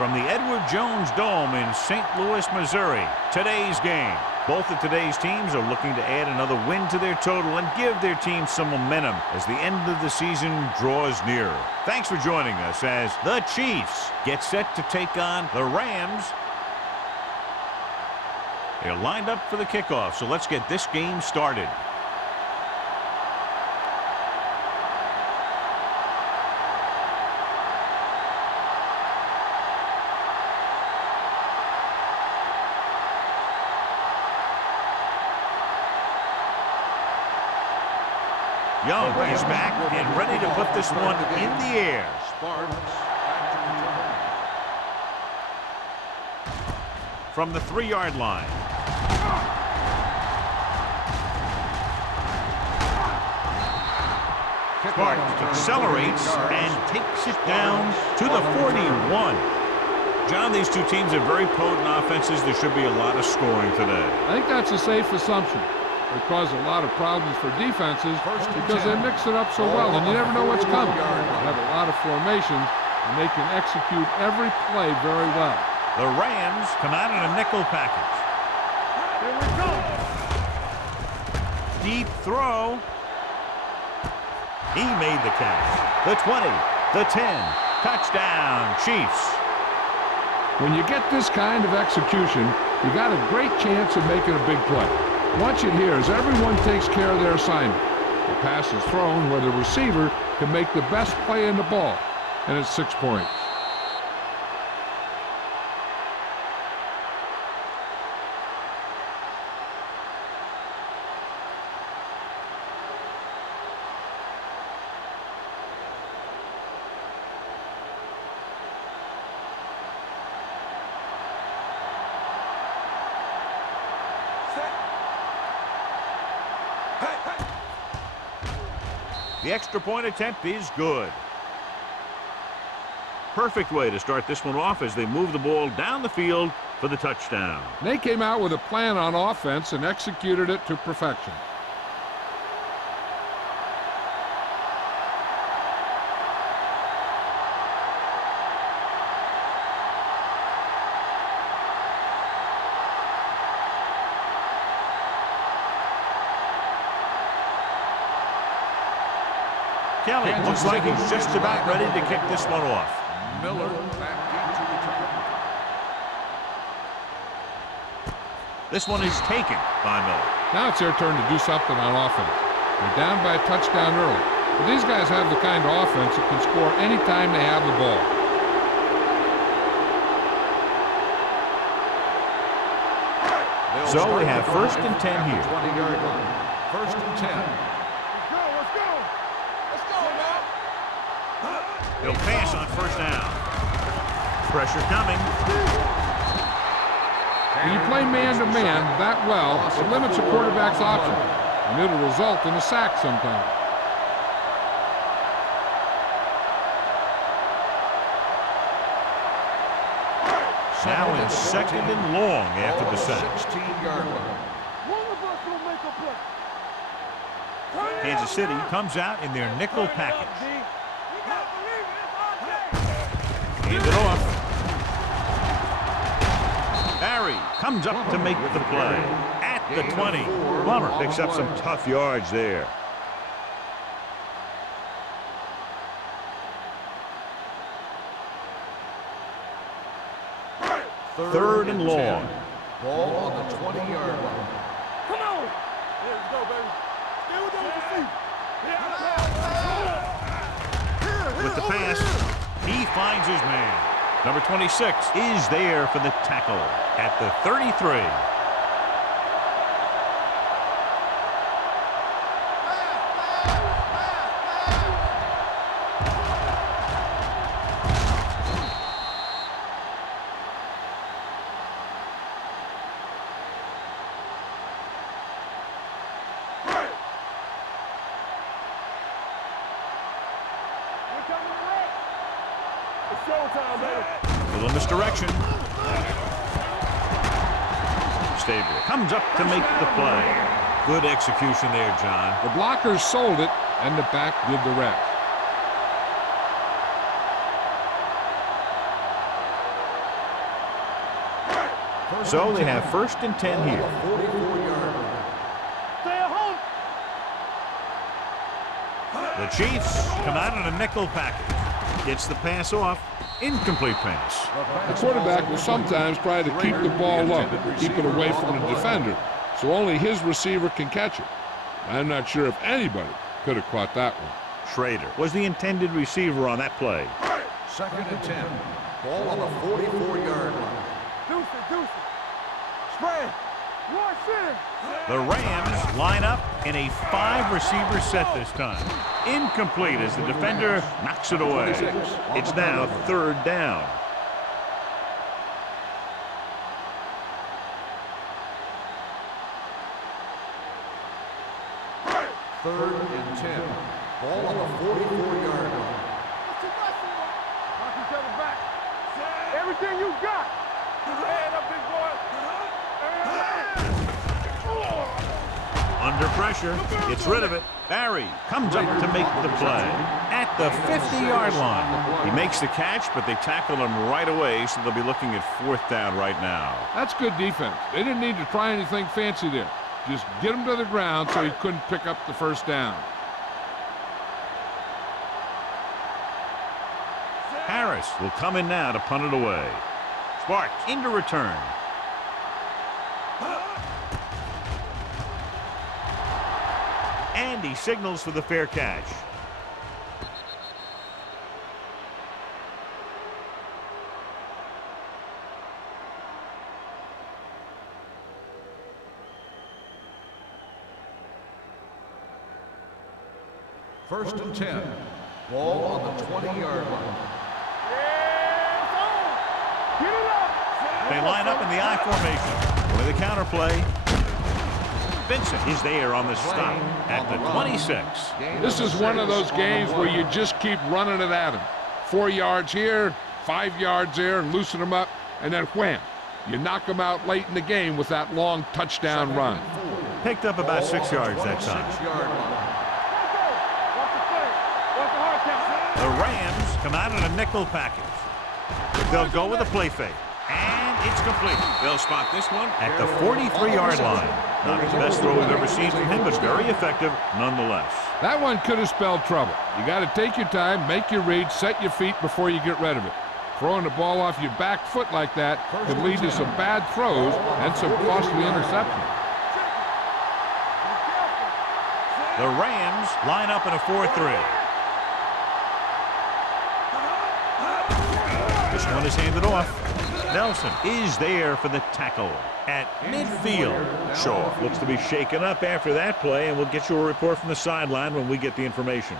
from the Edward Jones Dome in St. Louis, Missouri. Today's game. Both of today's teams are looking to add another win to their total and give their team some momentum as the end of the season draws nearer. Thanks for joining us as the Chiefs get set to take on the Rams. They're lined up for the kickoff, so let's get this game started. Young is back and ready to put this one in the air. From the 3-yard line. Sparks accelerates and takes it down to the 41. John, these two teams are very potent offenses. There should be a lot of scoring today. I think that's a safe assumption. They cause a lot of problems for defenses because they mix it up so well, and you never know what's coming. They have a lot of formations, and they can execute every play very well. The Rams come out in a nickel package. Here we go. Deep throw. He made the catch. The 20, the 10. Touchdown, Chiefs. When you get this kind of execution, you got a great chance of making a big play. Watch it here as everyone takes care of their assignment. The pass is thrown where the receiver can make the best play in the ball, and it's 6 points. The extra point attempt is good. Perfect way to start this one off as they move the ball down the field for the touchdown. They came out with a plan on offense and executed it to perfection. Kelly looks like he's just about ready to kick this one off. Miller back into return. This one is taken by Miller. Now it's their turn to do something on offense. They're down by a touchdown early. But these guys have the kind of offense that can score anytime they have the ball. So we have 1st and 10 here. 20-yard line. 1st and 10. He'll pass on 1st down. Pressure coming. When you play man-to-man that well, it limits a quarterback's options, and it'll result in a sack sometimes. Now in 2nd and long after the sack. 16-yard line. Kansas City comes out in their nickel package. Hand it off. Barry comes up to make the play at the 20. Plummer picks up some tough yards there. Third and long. Ball on the 20-yard line. Come on! There we go, baby. Still with the feet. With the pass, he finds his man. Number 26 is there for the tackle at the 33. Little misdirection. Stabler comes up to make the play. Good execution there, John. The blockers sold it, and the back did the rest. So they have 1st and 10 here. 44-yard line. Stay at home. The Chiefs come out in a nickel package. Gets the pass off. Incomplete pass. The quarterback will sometimes try to keep the ball low, keep it away from the defender, so only his receiver can catch it. I'm not sure if anybody could have caught that one. Schrader was the intended receiver on that play. 2nd and 10. Ball on the 44-yard line. Deuce it, deuce it. Spread. Rush in. The Rams line up in a 5-receiver set this time. Incomplete as the defender knocks it away. It's now 3rd down. Third and 10. Ball on the 44-yard line. Knock each other back. Everything you got. Head up, big boy. Under pressure, gets rid of it. Barry comes up to make the play at the 50-yard line. He makes the catch, but they tackle him right away, so they'll be looking at 4th down right now. That's good defense. They didn't need to try anything fancy there. Just get him to the ground so he couldn't pick up the 1st down. Harris will come in now to punt it away. Sparks into return. And he signals for the fair catch. First and 10. Ball on the 20-yard line. Get it up. They line up in the I formation with a counter play. Vincent is there on the stop at the 26. This is one of those games where you just keep running it at him. 4 yards here, 5 yards there, and loosen them up, and then wham. You knock them out late in the game with that long touchdown run. Picked up about 6 yards that time. 6-yard line. Watch the play. Watch the hard count. The Rams come out in a nickel package. They'll go with a play fake. And it's complete. They'll spot this one at the 43-yard line. Not the best throw we've ever seen from him, but very effective nonetheless. That one could have spelled trouble. You got to take your time, make your read, set your feet before you get rid of it. Throwing the ball off your back foot like that could lead to some bad throws and some costly interceptions. The Rams line up in a 4-3. This one is handed off. Nelson is there for the tackle at midfield. Shaw looks to be shaken up after that play, and we'll get you a report from the sideline when we get the information.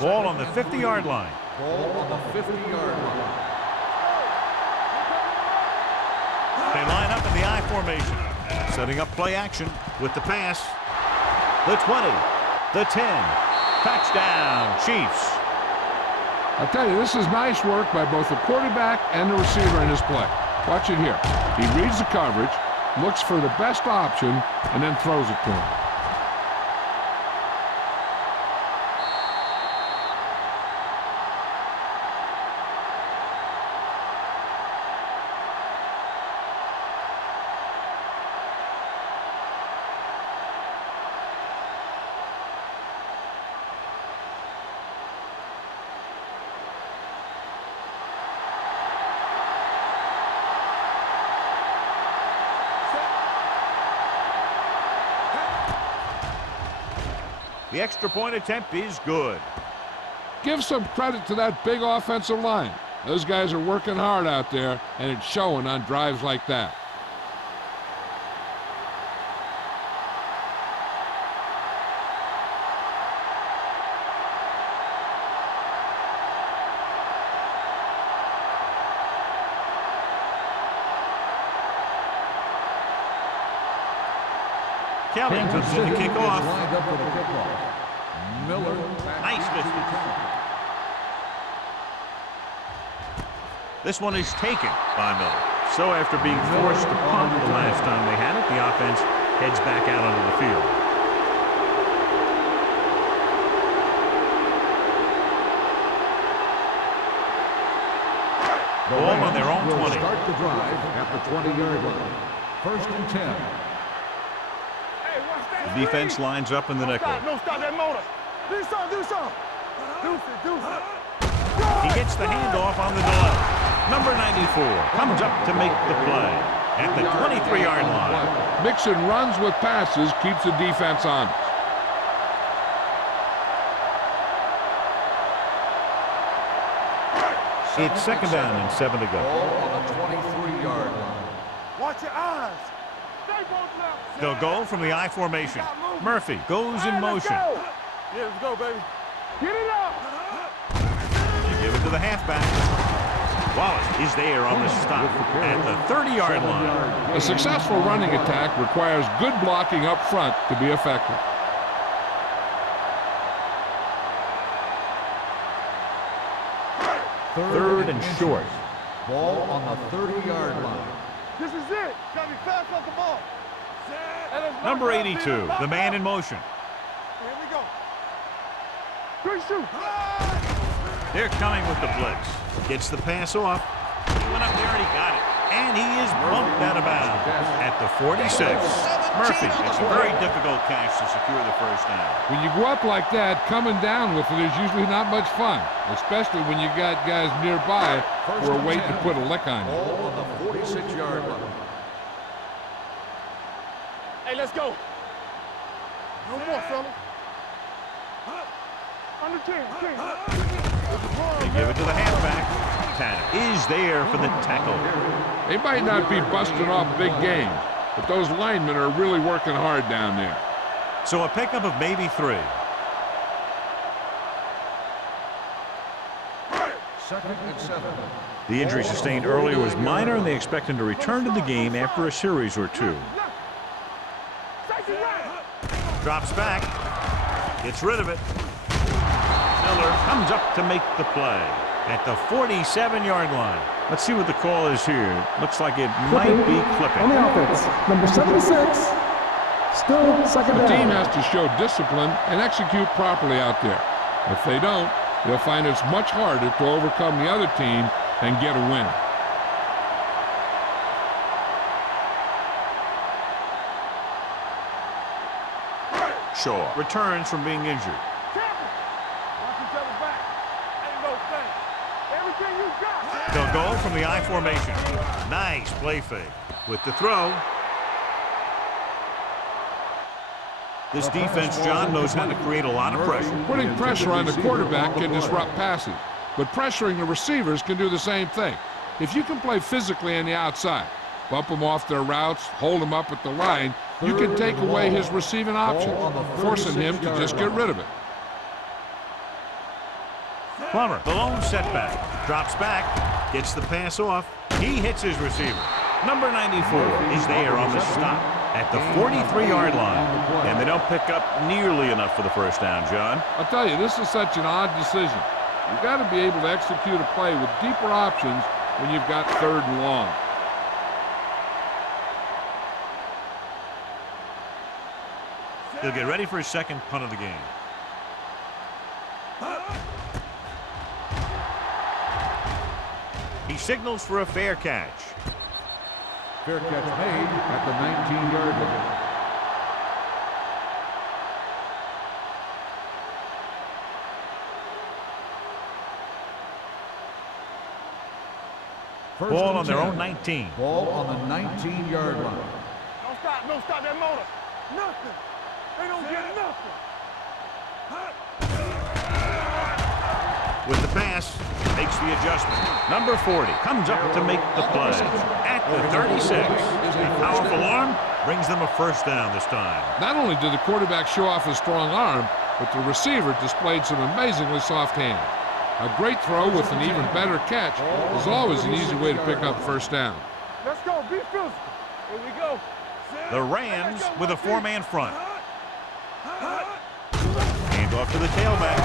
Ball on the 50-yard line. Ball on the 50-yard line. They line up in the I formation, setting up play action with the pass. The 20, the 10, touchdown, Chiefs. I'll tell you, this is nice work by both the quarterback and the receiver in his play. Watch it here. He reads the coverage, looks for the best option, and then throws it to him. The extra point attempt is good. Give some credit to that big offensive line. Those guys are working hard out there, and it's showing on drives like that. Kelly comes in to kick off. Lined up for the kickoff. Miller. Nice distance. This one is taken by Miller. So after being forced to punt the last time they had it, the offense heads back out onto the field. Ball on their own 20. Start the drive at the 20-yard line. 1st and 10. The defense lines up in the nickel. No, stop that motor. Do something. Do it. He gets the handoff on the delay. Number 94 comes up to make the play at the 23-yard line. Mixing runs with passes keeps the defense honest. It's 2nd down and 7 to go. Ball on the 23-yard line. Watch your eyes. Stay both left. They'll go from the I formation. Murphy goes in motion. Yeah, let's go, baby. Get it up. You give it to the halfback. Wallace is there on the stop at the 30-yard line. A successful running attack requires good blocking up front to be effective. Third and short. Ball on the 30-yard line. This is it. Gotta be fast off the ball. Number 82, the man in motion. Here we go. Great shoot. They're coming with the blitz. Gets the pass off. He went up there and he got it. And he is bumped out of bounds at the 46. Murphy, it's a very difficult catch to secure the first down. When you go up like that, coming down with it is usually not much fun, especially when you got guys nearby who are waiting to put a lick on you. Ball on the 46-yard line. Hey, let's go. No more, fella. Under 10. They give it to the halfback. Tanner is there for the tackle. They might not be busting off big games, but those linemen are really working hard down there. So a pickup of maybe 3. 2nd and 7. The injury sustained earlier was minor, and they expect him to return to the game after a series or 2. Drops back. Gets rid of it. Miller comes up to make the play at the 47-yard line. Let's see what the call is here. Looks like it might be clipping. On the offense, number 76, still 2nd The down. team has to show discipline and execute properly out there. If they don't, they'll find it's much harder to overcome the other team and get a win. Shaw returns from being injured. Watch each other back. Ain't no thing. Everything you got. They'll go from the I formation. Nice play fake. With the throw. This defense, John, knows how to create a lot of pressure. Putting pressure on the quarterback can disrupt passes, but pressuring the receivers can do the same thing. If you can play physically on the outside, bump them off their routes, hold them up at the line, you can take away his receiving options, forcing him to just get rid of it. Plummer, the lone setback. Drops back. Gets the pass off. He hits his receiver. Number 94 is there on the stop at the 43-yard line. And they don't pick up nearly enough for the first down, John. I'll tell you, this is such an odd decision. You've got to be able to execute a play with deeper options when you've got 3rd and long. He'll get ready for his second punt of the game. He signals for a fair catch. Fair catch made at the 19-yard line. Ball on their own 19. Ball on the 19-yard line. Don't stop that motor. Nothing. They don't get nothing. With the pass, makes the adjustment. Number 40 comes up to make the play at the 36. A powerful arm brings them a first down this time. Not only did the quarterback show off his strong arm, but the receiver displayed some amazingly soft hands. A great throw with an even better catch is always an easy way to pick up first down. Let's go. Be physical. Here we go. The Rams with a 4-man front. Hand off to the tailback.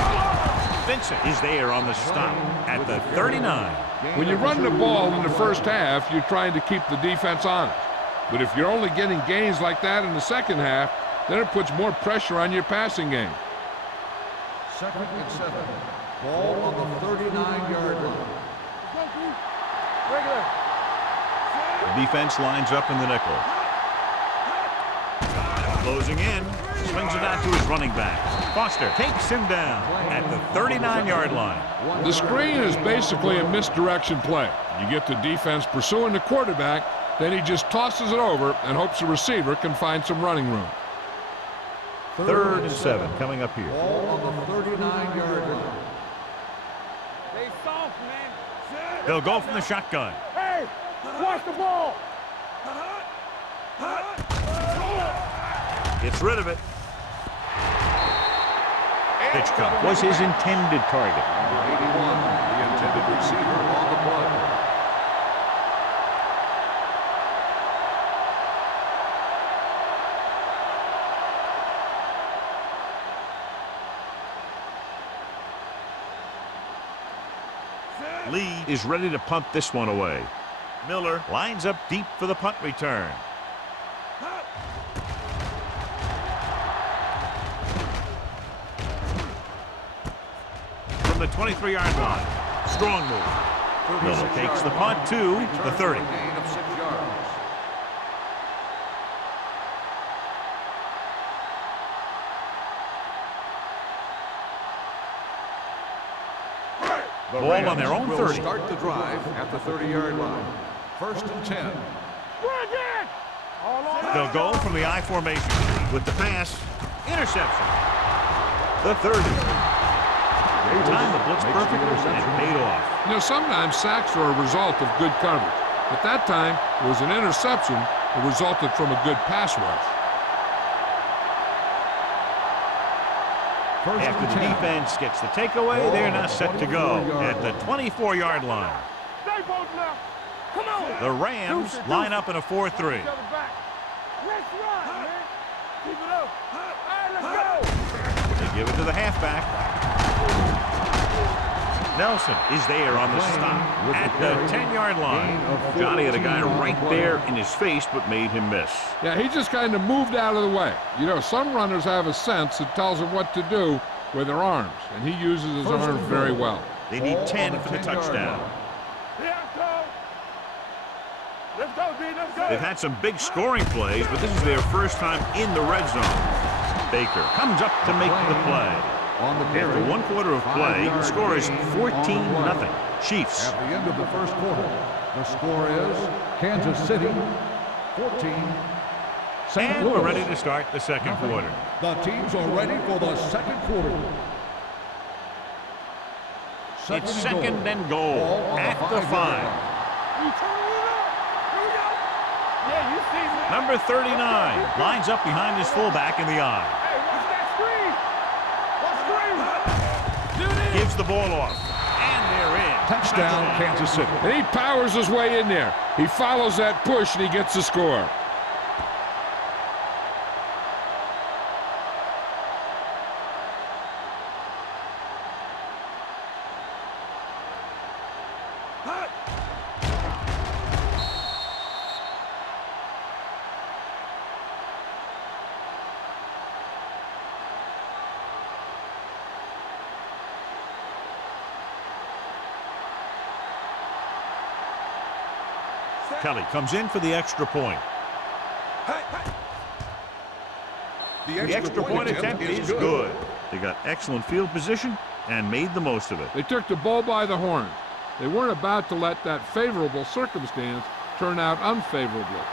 Vincent is there on the stop at the 39. When you run the ball in the first half, you're trying to keep the defense honest. But if you're only getting gains like that in the second half, then it puts more pressure on your passing game. 2nd and 7. Ball on the 39-yard line. The defense lines up in the nickel. Closing in. Swings it out to his running back. Foster takes him down at the 39-yard line. The screen is basically a misdirection play. You get the defense pursuing the quarterback, then he just tosses it over and hopes the receiver can find some running room. 3rd and 7 coming up here. Ball on the 39-yard line. Stay soft, man. They'll go from the shotgun. Hey, watch the ball. Gets rid of it. Hitchcock was his intended target. Number 81, the intended receiver on the play. Lee is ready to punt this one away. Miller lines up deep for the punt return. From the 23-yard line. Strong move. Miller takes the punt to the 30. Gain of 6 yards. The Ball on their own will 30. Start the drive at the 30-yard line. 1st and 10. They'll go from the I formation with the pass. Interception. The 30. They timed the blitz perfectly and it paid off. You know, sometimes sacks are a result of good coverage. But that time, it was an interception that resulted from a good pass rush. After the defense gets the takeaway, they're now set to go at the 24-yard line. Stay both left. Come on. The Rams line up in a 4-3. Let's run, man. Keep it up. All right, let's go. They give it to the halfback. Nelson is there on the stop at the 10-yard line. Johnny had a guy right there in his face, but made him miss. Yeah, he just kind of moved out of the way. You know, some runners have a sense that tells them what to do with their arms, and he uses his arms very well. They need 10 for the touchdown. Let's go, D. Let's go. They've had some big scoring plays, but this is their first time in the red zone. Baker comes up to make the play. After 1 quarter of play, the score is 14-0. Chiefs. At the end of the first quarter, the score is Kansas City 14, St. And Louis. we're ready to start the second quarter. The teams are ready for the second quarter. It's second and goal at the 5. Yeah, you see me. Number 39 lines up behind his fullback in the eye. Hey, what's that screen? What screen? Gives the ball off. And they're in. Touchdown, Kansas City. And he powers his way in there. He follows that push, and he gets the score. Kelly comes in for the extra point. The extra point attempt is good. They got excellent field position and made the most of it. They took the bull by the horns. They weren't about to let that favorable circumstance turn out unfavorably.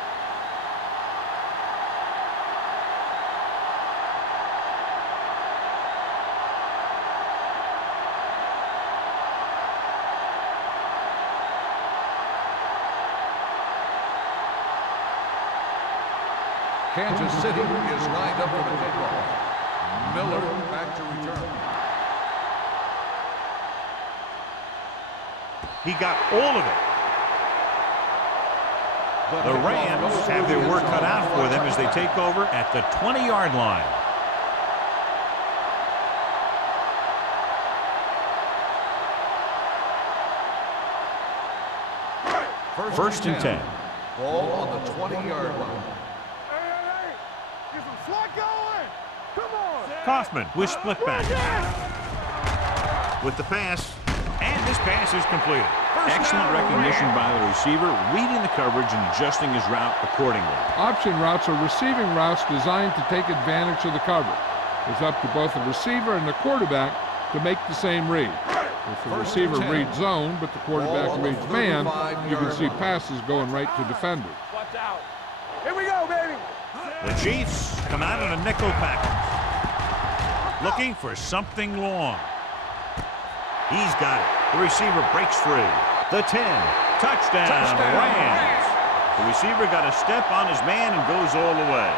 Kansas City is lined up for the kickoff. Miller back to return. He got all of it. The Rams have their work cut out for them as they take over at the 20-yard line. First and 10. Ball on the 20-yard line. Hey. Get some slack going. Come on. Kaufman with split back. With the pass. And this pass is completed. Excellent recognition by the receiver, reading the coverage and adjusting his route accordingly. Option routes are receiving routes designed to take advantage of the coverage. It's up to both the receiver and the quarterback to make the same read. If the receiver reads zone, but the quarterback reads man, you can see passes going right to defenders. Watch out. Here we go, baby. The Chiefs come out in a nickel package. Looking for something long. He's got it. The receiver breaks free. The 10. Touchdown, Rams. The receiver got a step on his man and goes all the way.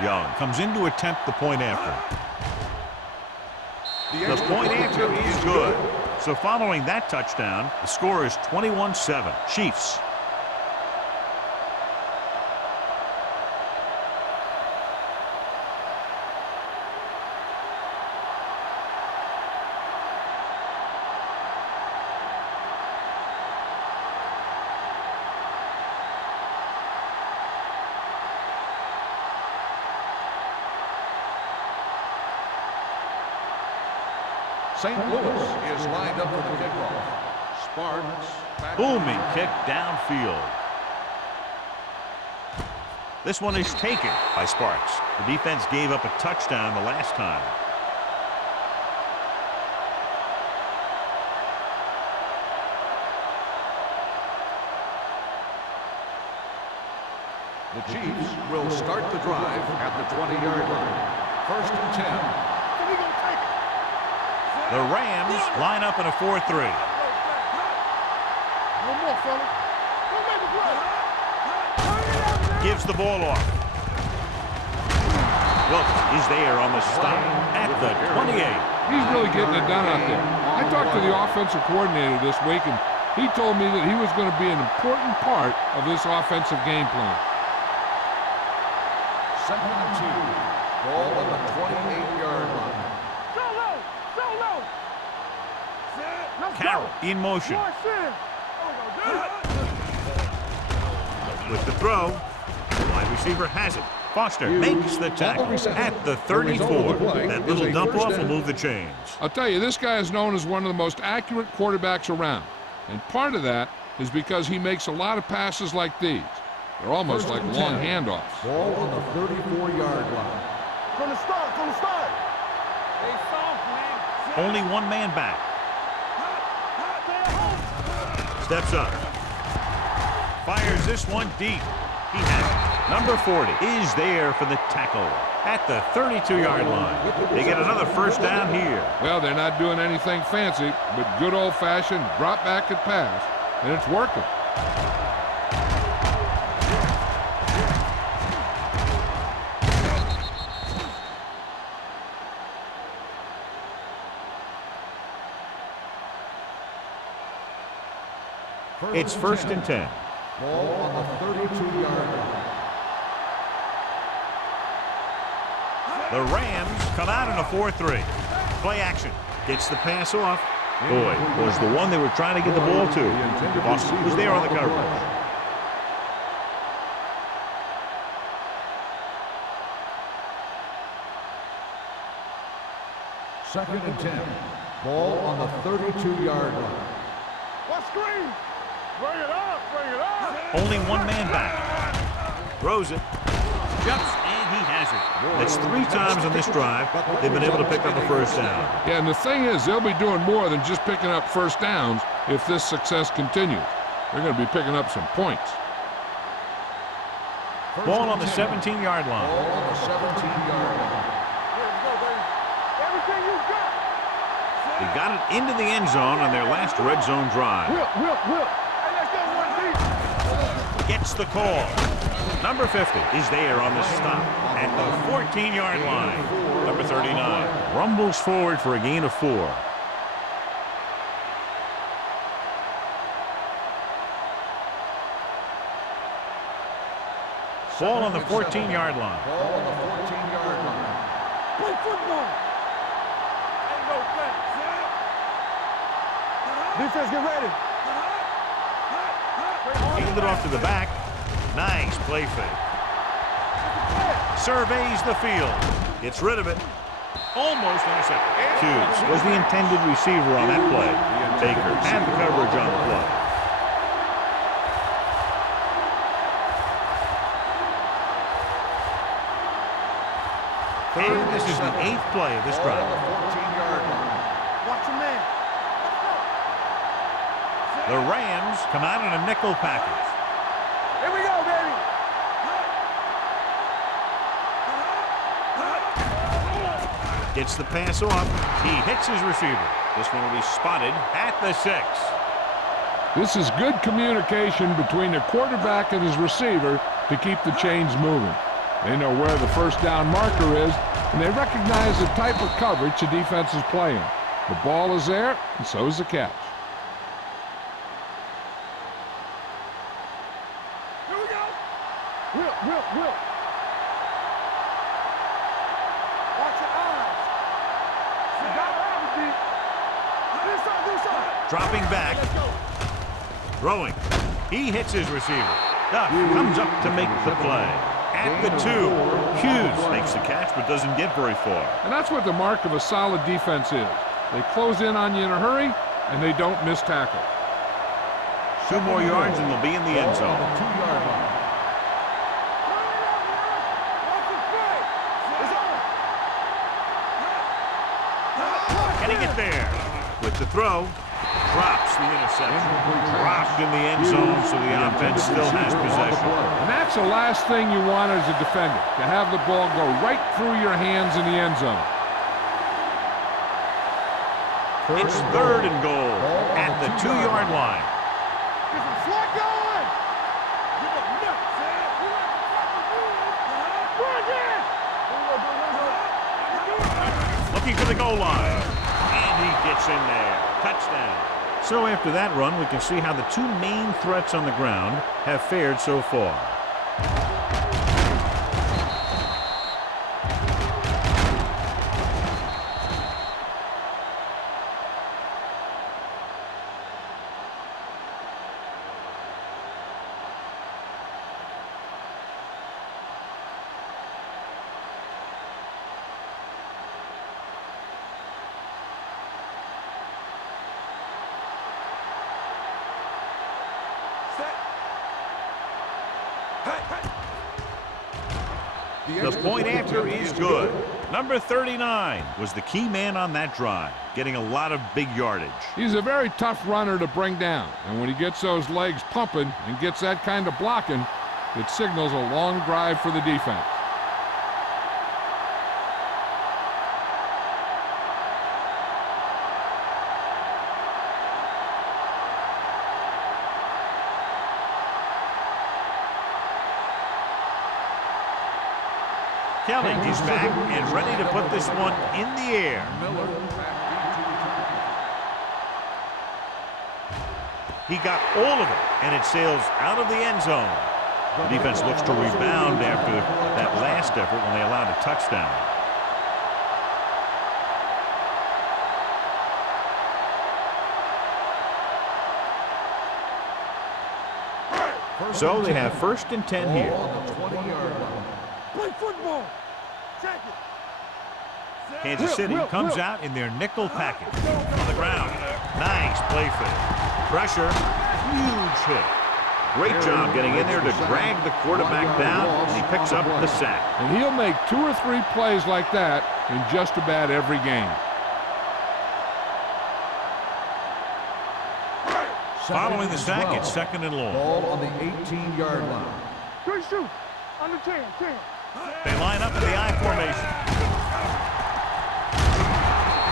Young comes in to attempt the point after. The point after is good. So following that touchdown, the score is 21-7. Chiefs. St. Louis is lined up for the kickoff. Sparks. Booming kick downfield. This one is taken by Sparks. The defense gave up a touchdown the last time. The Chiefs will start the drive at the 20-yard line. First and 10. We gonna take it. The Rams line up in a 4-3. One more, fella. Don't make a play. Gives the ball off. Wilkes is there on the stop at the 28. He's really getting it done out there. I talked to the offensive coordinator this week, and he told me that he was going to be an important part of this offensive game plan. Second and 2. Ball on the 28-yard line. Carroll in motion. With the throw, the wide receiver has it. Foster makes the tackle at the 34. That little dump off will move the chains. I'll tell you, this guy is known as one of the most accurate quarterbacks around. And part of that is because he makes a lot of passes like these. They're almost like long handoffs. Ball on the 34-yard line. From the start. Hey, soft, man. Only one man back. Steps up. Fires this one deep. He has it. Number 40 is there for the tackle at the 32-yard line. They get another first down here. Well, they're not doing anything fancy, but good old-fashioned drop back and pass, and it's working. It's first and 10. Ball on the 32-yard line. The Rams come out in a 4-3. Play action. Gets the pass off. Boy, was the one they were trying to get the ball to. Boston was there on the coverage. Second and 10. Ball on the 32-yard line. What screen? Bring it up. Only one man back. Throws it. Jumps, and he has it. That's 3 times on this drive they've been able to pick up a first down. Yeah, and the thing is, they'll be doing more than just picking up first downs if this success continues. They're going to be picking up some points. Ball on the 17-yard line. Ball on the 17-yard line. Let's go, baby. Everything you got. They got it into the end zone on their last red zone drive. Whip. Hey, let's go one deep. Gets the call. Number 50 is there on the stop at the 14-yard line. Number 39 rumbles forward for a gain of 4. Ball on the 14-yard line. Ball on the 14-yard line. Play football. Ain't no play. Defense, get ready. Handed off to the back. Nice play fake. Surveys the field. Gets rid of it. Almost intercepted. Hughes was the intended receiver on that play. Baker had the coverage on the play. And this is the 8th play of this drive. Ball on the 14-yard line. Watch your man. The Rams come out in a nickel package. Here we go, baby. Gets the pass off. He hits his receiver. This one will be spotted at the 6. This is good communication between the quarterback and his receiver to keep the chains moving. They know where the first down marker is, and they recognize the type of coverage the defense is playing. The ball is there, and so is the catch. Here we go. Will. Watch your eyes. You gotta have it, D. This side. Dropping back. Let's go. Throwing. He hits his receiver. Duff comes up to make the play. At the 2. Hughes makes the catch but doesn't get very far. And that's what the mark of a solid defense is. They close in on you in a hurry, and they don't miss tackle. 2 more yards and they'll be in the end Ball on zone. the 2-yard line. Watch the play. It's on. Can he get there? With the throw, drops the interception. Dropped in the end zone, so the offense still has possession. And that's the last thing you want as a defender, to have the ball go right through your hands in the end zone. It's 3rd and goal at the 2-yard line. Get some slack going. Give up nuts. Run again. Looking for the goal line. And he gets in there. Touchdown. So after that run, we can see how the 2 main threats on the ground have fared so far. The point after is good. Number 39 was the key man on that drive, getting a lot of big yardage. He's a very tough runner to bring down, and when he gets those legs pumping and gets that kind of blocking, it signals a long drive for the defense. Kelly is back and ready to put this one in the air. Miller back into return. He got all of it, and it sails out of the end zone. The defense looks to rebound after that last effort when they allowed a touchdown. So they have 1st and 10 here. Ball on the 20-yard line. Play football. Check it. Kansas City comes out in their nickel package. On the ground. Nice play fake. Pressure. Huge hit. Great job getting in there to drag the quarterback down, and he picks up the sack. And he'll make 2 or 3 plays like that in just about every game. Following the sack, it's 2nd and long. Ball on the 18-yard line. Good shoot. Under 10. They line up in the I formation.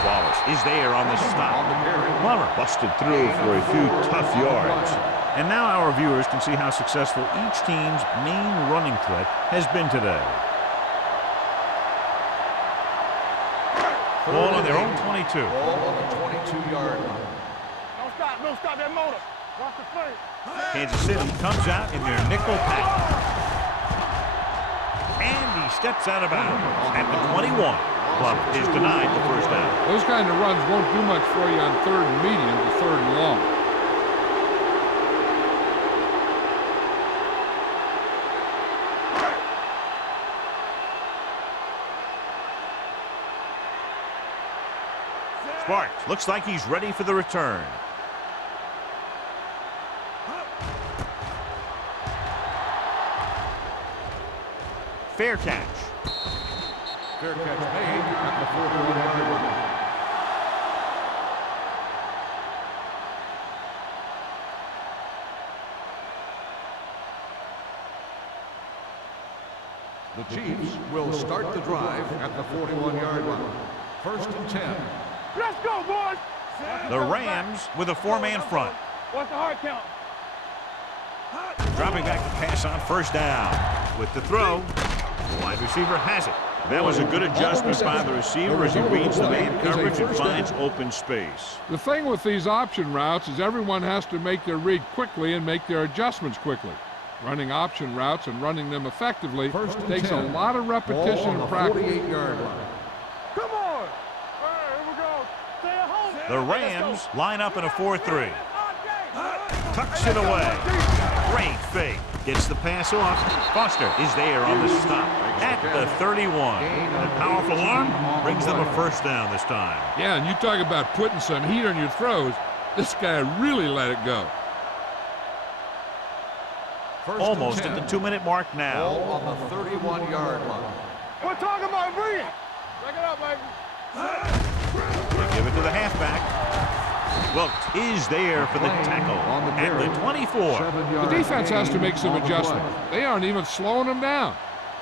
Wallace is there on the stop. Plummer busted through for a few tough yards. And now our viewers can see how successful each team's main running threat has been today. Ball on their own 22. Ball on the 22-yard line. Don't stop that motor. Watch the play. Kansas City comes out in their nickel pack. And he steps out of bounds at the 21. Club is denied the first down. Those kind of runs won't do much for you on 3rd and medium to 3rd and long. Sparks looks like he's ready for the return. Fair catch. Fair catch made at the 41-yard line. The Chiefs will start the drive at the 41-yard line. 1st and 10. Let's go, boys. The Rams with a 4-man front. What's the hard count? Dropping back to pass on 1st down. With the throw, the wide receiver has it. That was a good adjustment by the receiver as he reads the man coverage and finds open space. The thing with these option routes is everyone has to make their read quickly and make their adjustments quickly. Running option routes and running them effectively takes a lot of repetition and practice. 48-yard line. Come on. All right, here we go. Stay at home. The Rams line up in a 4-3. Tucks it away. Great fake. Gets the pass off. Foster is there on the stop at the 31. A powerful arm brings them a 1st down this time. Yeah, and you talk about putting some heat on your throws. This guy really let it go. Almost at the 2-minute mark now. Ball on the 31-yard line. We're talking about bring it. Check it out, baby. They give it to the halfback. Wilkes is there for the tackle at the 24. The defense has to make some adjustments. They aren't even slowing them down.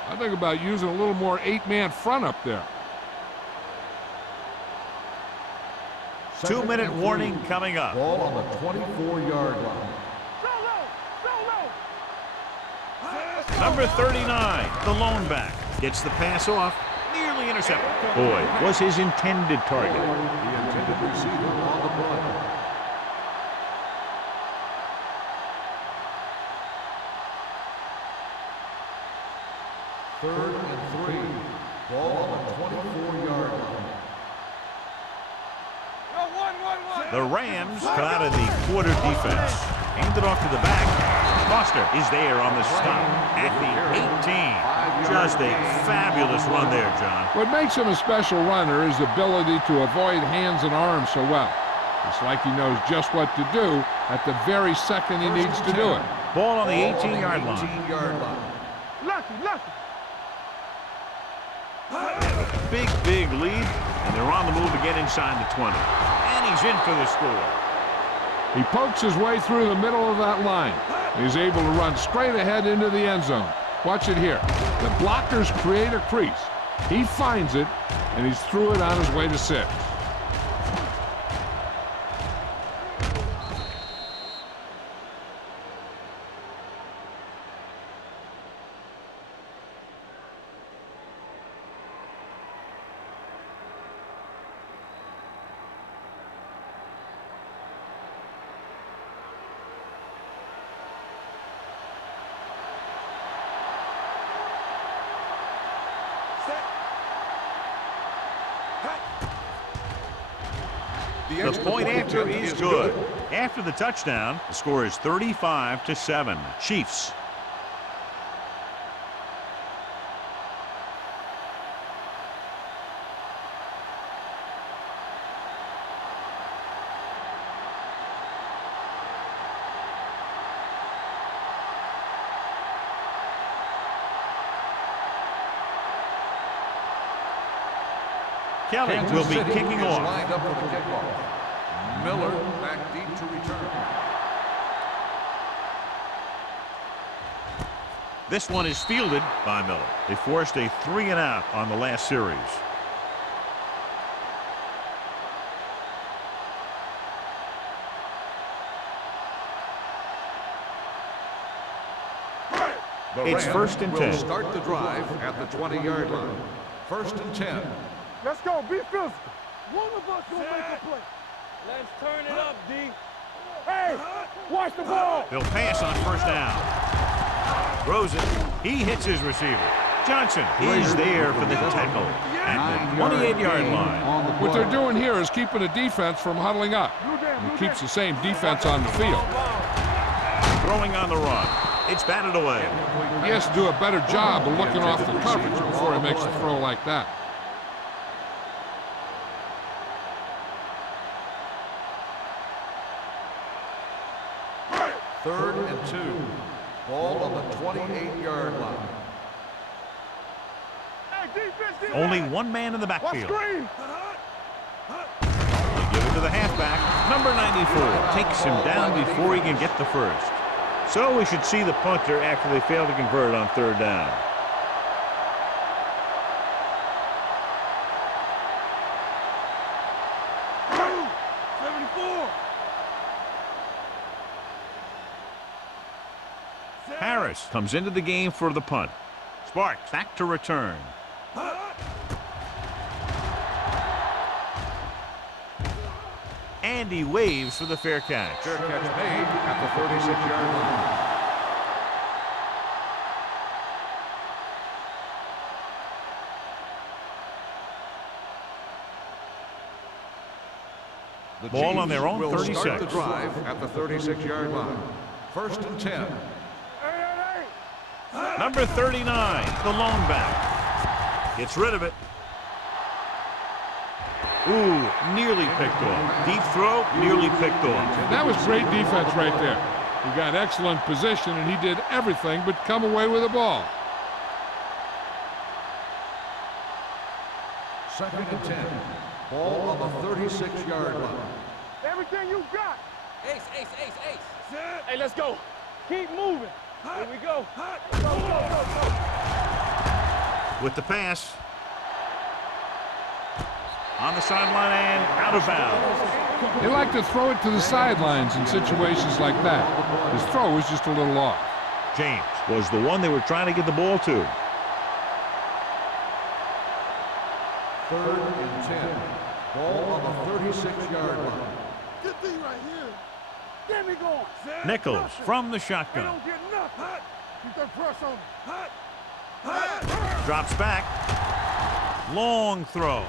I think about using a little more 8-man front up there. 2-minute warning coming up. Ball on the 24-yard line. Number 39, the lone back, gets the pass off, nearly intercepted. Boyd was his intended target. The intended receiver on the play. Third and 3. Ball on the 24-yard line. The Rams cut out of the quarter defense. Hand it off to the back. Foster is there on the stop at the 18. Just a fabulous run there, John. What makes him a special runner is the ability to avoid hands and arms so well. It's like he knows just what to do at the very second he needs to do it. Ball on the 18-yard line. 18-yard line. Lucky. Big lead, and they're on the move to get inside the 20. And he's in for the score. He pokes his way through the middle of that line. He's able to run straight ahead into the end zone. Watch it here. The blockers create a crease. He finds it, and he's through it on his way to 6. The point after is good. After the touchdown, the score is 35-7. Chiefs. Kelly will be kicking off. Lined up for the kickoff. Miller back deep to return. This one is fielded by Miller. They forced a 3-and-out on the last series. It's 1st and 10. Will start the drive at the 20-yard line. 1st and 10. Let's go. Be physical. One of us will make a play. Let's turn it up, D. Hey, watch the ball. They'll pass on 1st down. Throws it. He hits his receiver. Johnson is there for the tackle at the 28-yard line. What they're doing here is keeping the defense from huddling up. And it keeps the same defense on the field. Throwing on the run. It's batted away. He has to do a better job of looking off the coverage before he makes a throw like that. Third and 2. Ball on the 28-yard line. Only one man in the backfield. They give it to the halfback. Number 94 takes him down before he can get the first. So we should see the punter after they fail to convert on third down. Harris comes into the game for the punt. Sparks back to return. And he waves for the fair catch. Fair catch made at the 36-yard line. The Ball Chiefs on their own will 36. Start the drive at the 36-yard line. First and 10. Number 39, the lone back. Gets rid of it. Ooh, nearly picked off. Deep throw, nearly picked off. That was great defense right there. He got excellent position, and he did everything but come away with the ball. Second and 10. Ball on the 36-yard line. Everything you got. Ace, ace, ace, ace. Hey, let's go. Keep moving. Here we go. Go, go, go, go. With the pass. On the sideline and out of bounds. They like to throw it to the sidelines in situations like that. His throw was just a little off. James was the one they were trying to get the ball to. Third and 10. Ball on the 36-yard line. Get thee right here. Get me going. Nichols from the They shotgun. don't get nothing. Keep that press on me. Drops back. Long throw.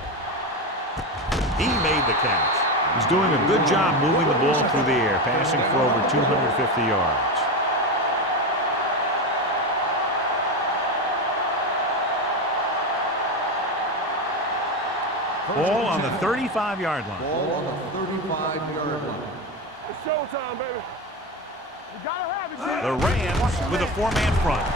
He made the catch. He's doing a good job moving the ball through the air, passing for over 250 yards. Ball on the 35-yard line. Ball on the 35-yard line. It's showtime, baby. You gotta have it, kid. The Rams with a four-man front.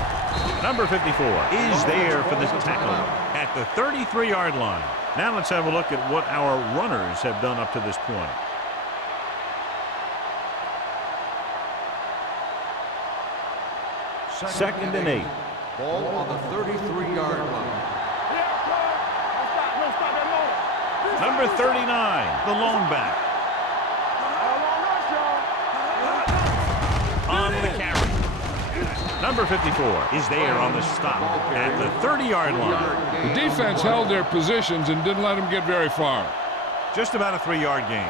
Number 54 is there for the tackle at the 33-yard line. Now let's have a look at what our runners have done up to this point. Second and 8. Ball on the 33-yard line. Don't stop that motor. Number 39, the lone back. On the carry. Number 54 is there on the stop at the 30-yard line. The defense held their positions and didn't let them get very far. Just about a 3-yard gain.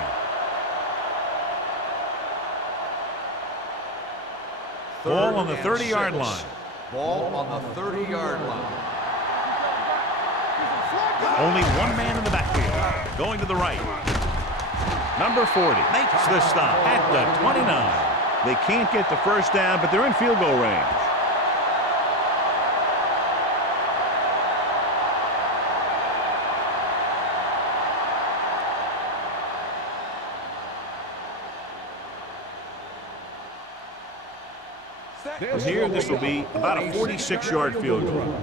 Ball on the 30-yard line. Ball on the 30-yard line. Only one man in the backfield. Going to the right. Number 40 makes the stop at the 29. They can't get the first down, but they're in field goal range. From here, this will be about a 46-yard field goal.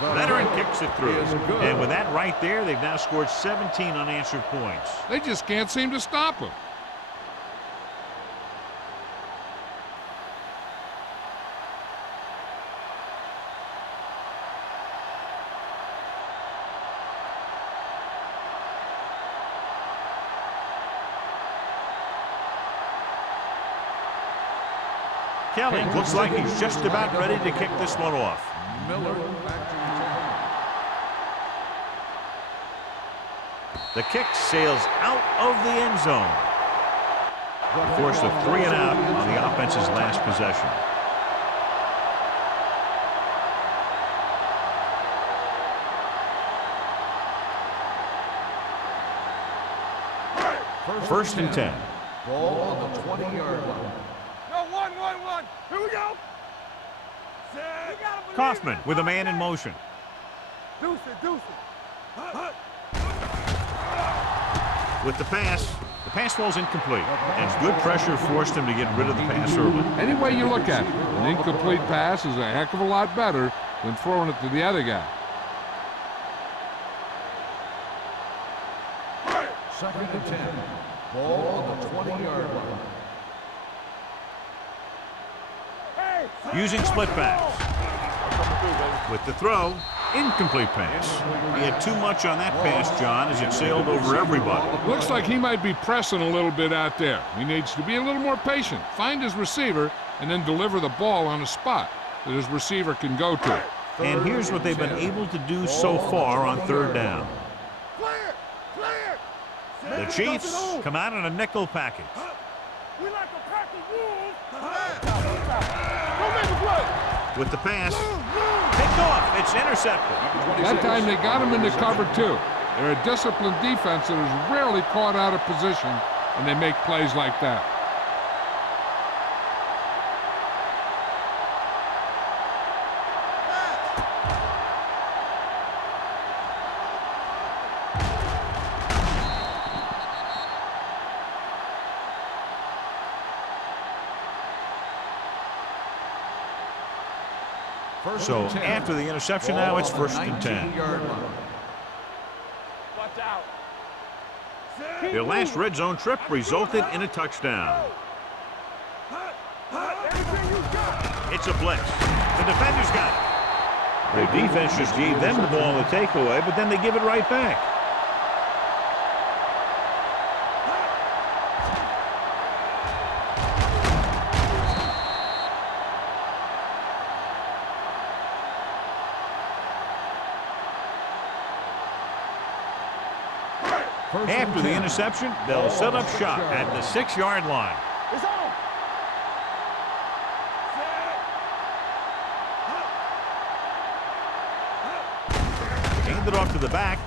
Veteran kicks it through. And with that right there, they've now scored 17 unanswered points. They just can't seem to stop him. Kelly looks like he's just about ready to kick this one off. Miller back to The kick sails out of the end zone. Forced a 3 and out on the offense's last possession. First and 10. Ball on the 20-yard line. No, one. Here we go. Kaufman with a man in motion. Deuce it. With the pass falls incomplete, and good pressure forced him to get rid of the pass early. Any way you look at it, an incomplete pass is a heck of a lot better than throwing it to the other guy. Second and 10. Ball on the 20-yard line. Using split backs. With the throw, incomplete pass. He had too much on that pass, John, as it sailed over everybody. Looks like he might be pressing a little bit out there. He needs to be a little more patient, find his receiver, and then deliver the ball on a spot that his receiver can go to. And here's what they've been able to do so far on third down. The Chiefs come out in a nickel package. We like a pack of wolves. Don't make a play. With the pass, picked off. It's intercepted. That time they got him into cover two. They're a disciplined defense that is rarely caught out of position, and they make plays like that. So after the interception now, it's first and 10. Watch out. Their last red zone trip resulted in a touchdown. It's a blitz. The defenders got it. Their defense just gave them the ball to take away, but then they give it right back. After the interception, they'll set up shop at the 6-yard line. It's on. Hand it off to the back.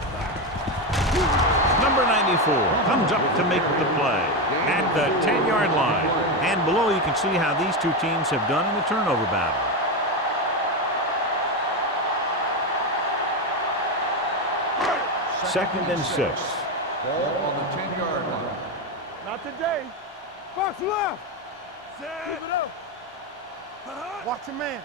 Number 94 comes up to make the play at the 10-yard line. And below you can see how these two teams have done in the turnover battle. Second and 6. Ball on the 10-yard line. Not today. Box left. Keep it up. Watch your man.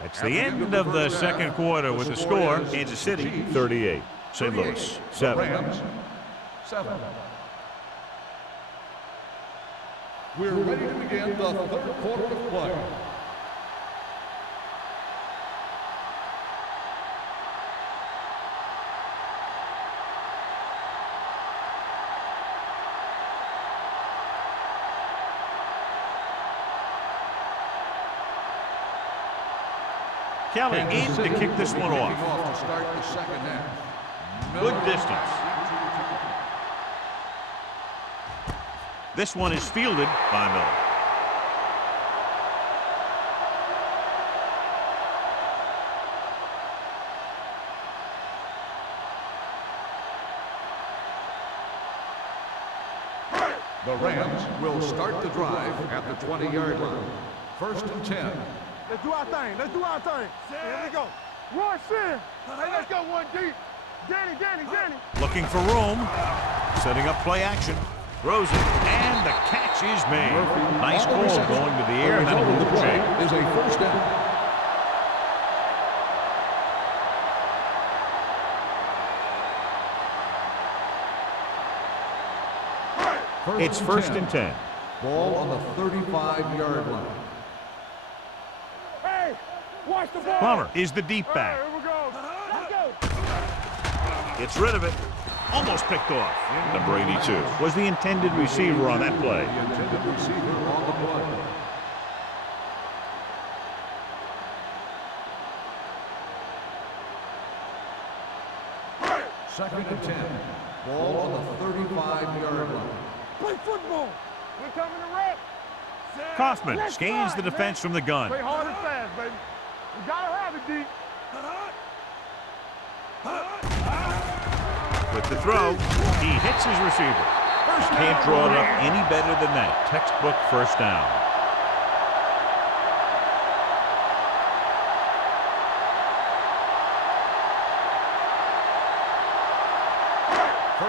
That's the end of the second quarter with the score. Kansas City 38. St. Louis 7. Rams 7. We're ready to begin the third quarter of play. Kelly aimed to kick this one off. To start the second half. Good distance. This one is fielded by Miller. The Rams will start the drive at the 20-yard line. First and 10. Let's do our thing. Here we go. Rush in. Hey, let's go one deep. Danny. Looking for room. Setting up play action. Throws it. And the catch is made. Nice ball going to the air. And then a little change. Is a first down. It's first and 10. Ball on the 35-yard line. Hey, watch the ball. Plummer is the deep back. Here we go. Let's go. Gets rid of it. Almost picked off. Number 82 was the intended receiver on that play. The intended receiver on the play. Second and 10. Ball on the 35-yard line. Play football. We coming to rep. Kaufman scans the defense from the gun. Play hard and fast, baby. You gotta have it, D. With the throw, he hits his receiver. Can't draw it up any better than that. Textbook first down.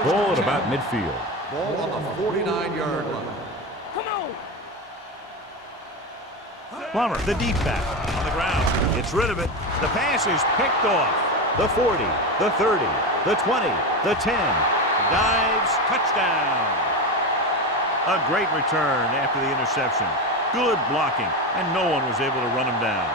Ball at about midfield. Ball on the 49-yard line. Come on. Plummer, the deep back, on the ground. Gets rid of it. The pass is picked off. The 40, the 30, the 20, the 10. Dives, touchdown. A great return after the interception. Good blocking, and no one was able to run him down.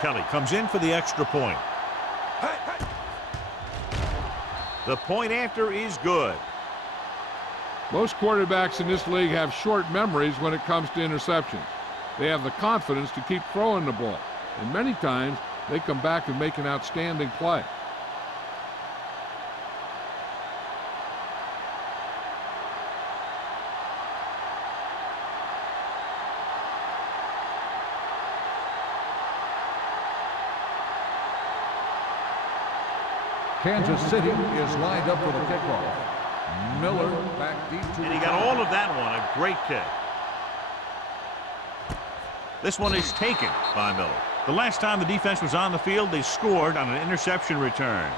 Kelly comes in for the extra point. The point after is good. Most quarterbacks in this league have short memories when it comes to interceptions. They have the confidence to keep throwing the ball, and many times they come back and make an outstanding play. Kansas City is lined up for the kickoff. Miller back deep to And he got all of that one. A great kick. This one is taken by Miller. The last time the defense was on the field, they scored on an interception return.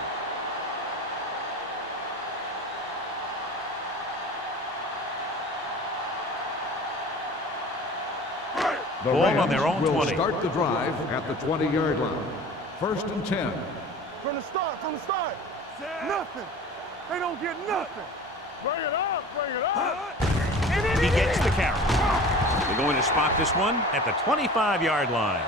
the Ball Rams on their own will 20. start the drive at the 20-yard line. First and 10. From the start. Nothing. They don't get nothing. Bring it up. He gets the carry. They're going to spot this one at the 25-yard line.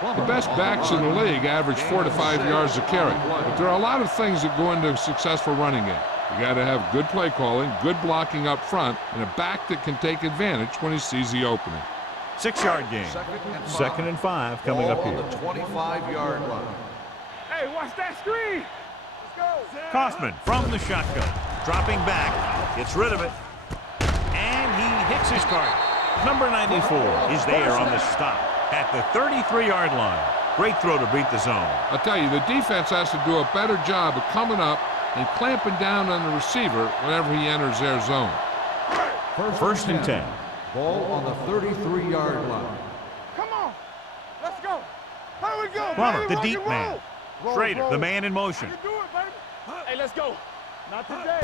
The best backs in the league average 4 to 5 yards a carry, but there are a lot of things that go into a successful running game. You got to have good play calling, good blocking up front, and a back that can take advantage when he sees the opening. 6-yard gain. Second and 5 coming up here. On the 25-yard line. Hey, watch that screen. Let's go. Kaufman from the shotgun. Dropping back. Gets rid of it. And he hits his target. Number 94 is there on the stop at the 33-yard line. Great throw to beat the zone. I'll tell you, the defense has to do a better job of coming up and clamping down on the receiver whenever he enters their zone. First and 10. Ball on the 33-yard line. Come on. Let's go. Here we go, Plummer, baby. the deep man. Schrader, the man in motion. You can do it, baby. Hey, let's go. Not today.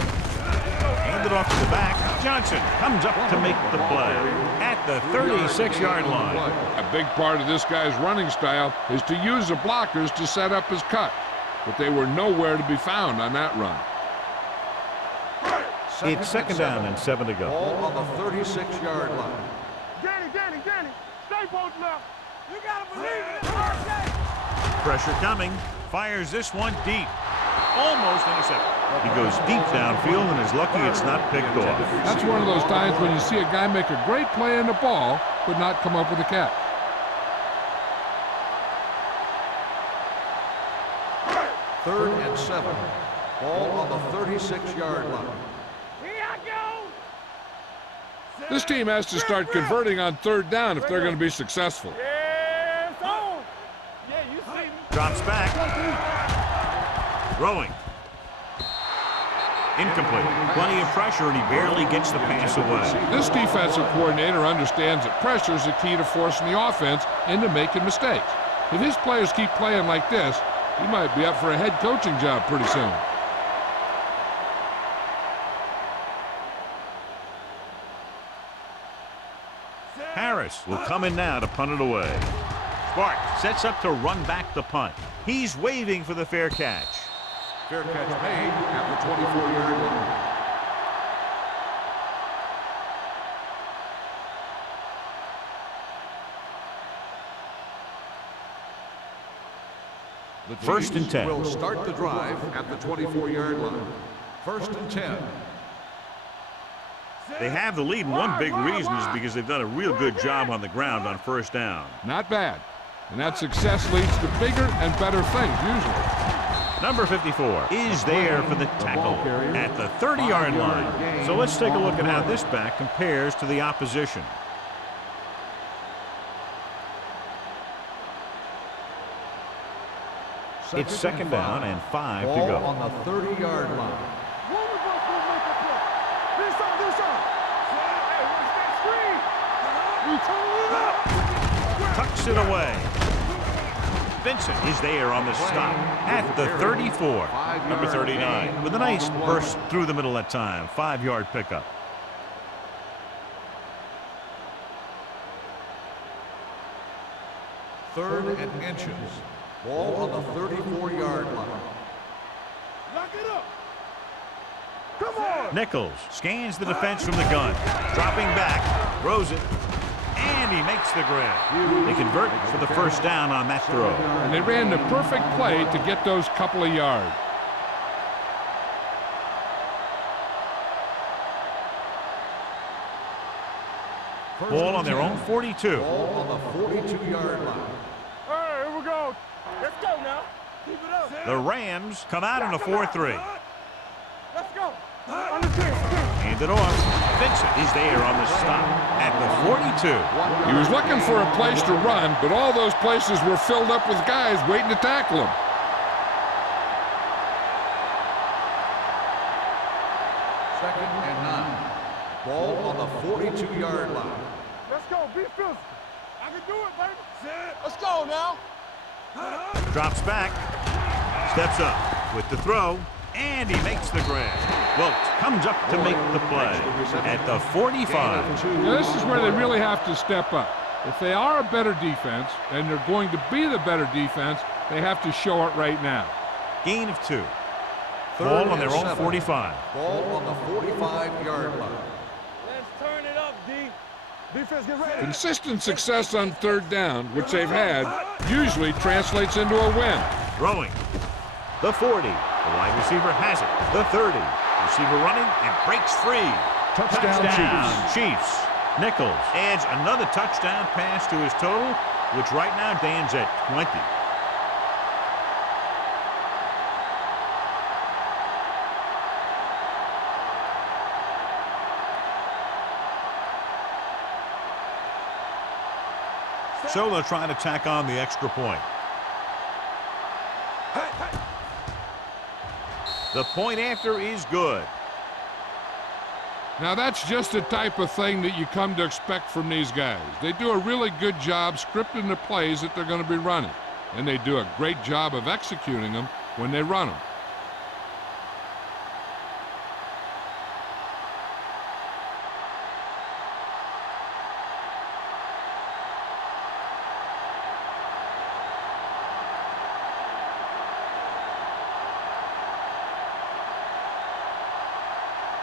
Handed off to the back. Johnson comes up to make the play at the 36-yard line. A big part of this guy's running style is to use the blockers to set up his cut, but they were nowhere to be found on that run. It's second down and 7 to go. Ball on the 36-yard line. Danny. Stay posted up. You got to believe in it. Pressure coming. Fires this one deep. Almost intercepted. He goes deep downfield and is lucky it's not picked off. That's one of those times when you see a guy make a great play on the ball, but not come up with a catch. Third and 7. Ball on the 36-yard line. Here I go. This team has to start converting on third down if they're going to be successful. Yeah, it's on. Yeah, you see me. Drops back. Throwing. Incomplete. Plenty of pressure, and he barely gets the pass away. This defensive coordinator understands that pressure is the key to forcing the offense into making mistakes. If his players keep playing like this, he might be up for a head coaching job pretty soon. Harris will come in now to punt it away. Spark sets up to run back the punt. He's waving for the fair catch. Fair catch made at the 24-yard line. The First and Chiefs 10. will start the drive at the 24-yard line. First and 10. They have the lead, and one big reason is because they've done a real good job on the ground on first down. Not bad. And that success leads to bigger and better things, usually. Number 54 is there for the tackle at the 30-yard line. So let's take a look at how this back compares to the opposition. It's second down and 5 to go. On the 30-yard line. Tucks it away. Vincent is there on the stop at the 34. Number 39 with a nice burst through the middle that time. 5-yard pickup. Third and inches. Ball on the 34-yard line. Lock it up. Come on. Nichols scans the defense from the gun. Dropping back, throws it, and he makes the grab. They convert for the first down on that throw. And they ran the perfect play to get those couple of yards. Ball on their own 42. Ball on the 42-yard line. All right, here we go. Let's go now. Keep it up. The Rams come out in a 4-3. Let's go. Understand. Hand it off. Vincent is there on the stop at the 42. He was looking for a place to run, but all those places were filled up with guys waiting to tackle him. Second and 9. Ball on the 42-yard line. Let's go. Be physical. I can do it, baby. Let's go now. Drops back. Steps up with the throw. And he makes the grab. Wilt comes up to make the play at the 45. Now, this is where they really have to step up. If they are a better defense, and they're going to be the better defense, they have to show it right now. Gain of 2. Ball on their own 45. Ball on the 45-yard line. Let's turn it up, D. Defense, get ready. Consistent success on third down, which they've had, usually translates into a win. Throwing. The 40. The wide receiver has it. The 30. Receiver running and breaks free. Touchdown, Chiefs. Nichols adds another touchdown pass to his total, which right now stands at 20. So they'll try to tack on the extra point. The point after is good. Now, that's just the type of thing that you come to expect from these guys. They do a really good job scripting the plays that they're going to be running, and they do a great job of executing them when they run them.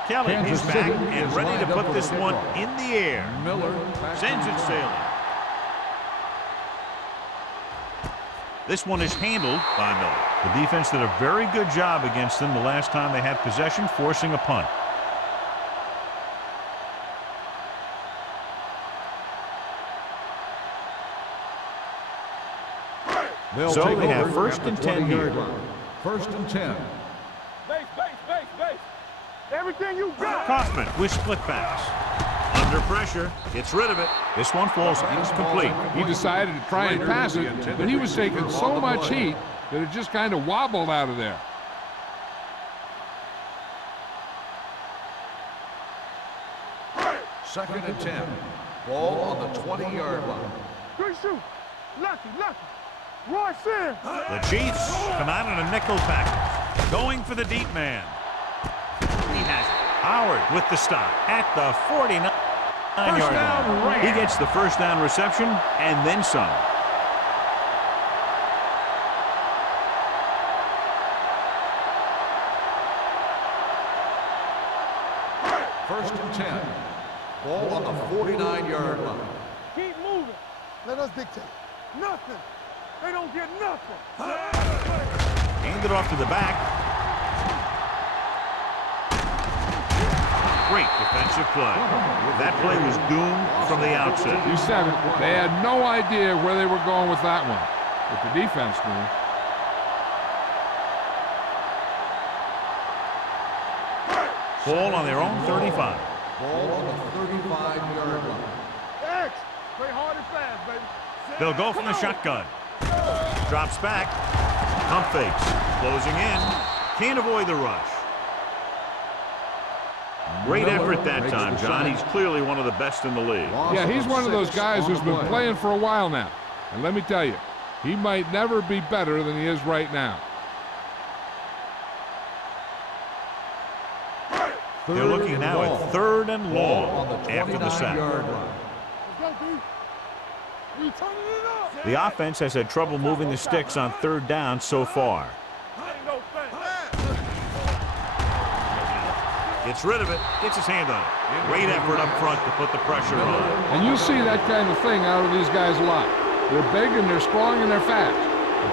Kelly is Kansas back City and is ready to lined up put this for the one kickoff. in the air. Miller Sends it sailing. This one is handled by Miller. The defense did a very good job against them the last time they had possession, forcing a punt. They'll So take they have over first at and the 10 here. 20-yard line. First and 10. Base. Everything you got. Kaufman with split pass. Under pressure, gets rid of it. This one falls incomplete. He decided to try and pass it, but he was taking so much heat that it just kind of wobbled out of there. Second and 10. Ball on the 20-yard line. Good shoot. Lucky. Roy Sims. The Chiefs come out in a nickel package. Going for the deep man. He has it. Howard with the stop at the 49-yard line. He gets the first down reception and then some. First and 10. Ball on the 49-yard line. Keep moving. Let us dictate. Nothing. They don't get nothing. Hand it off to the back. Great defensive play. That play was doomed from the outset. You said it. They had no idea where they were going with that one. But the defense knew. Ball on their own 35. Ball on the 35-yard line. X, play hard and fast, baby. They'll go from the shotgun. Drops back. Pump fakes. Closing in. Can't avoid the rush. Great effort that time, John. He's clearly one of the best in the league. Yeah, he's one of those guys who's been playing for a while now. And let me tell you, he might never be better than he is right now. They're looking now at 3rd and long after the sack. The offense has had trouble moving the sticks on 3rd down so far. Gets rid of it, gets his hand on it. Great effort up front to put the pressure on. And you'll see that kind of thing out of these guys a lot. They're big and they're strong and they're fast.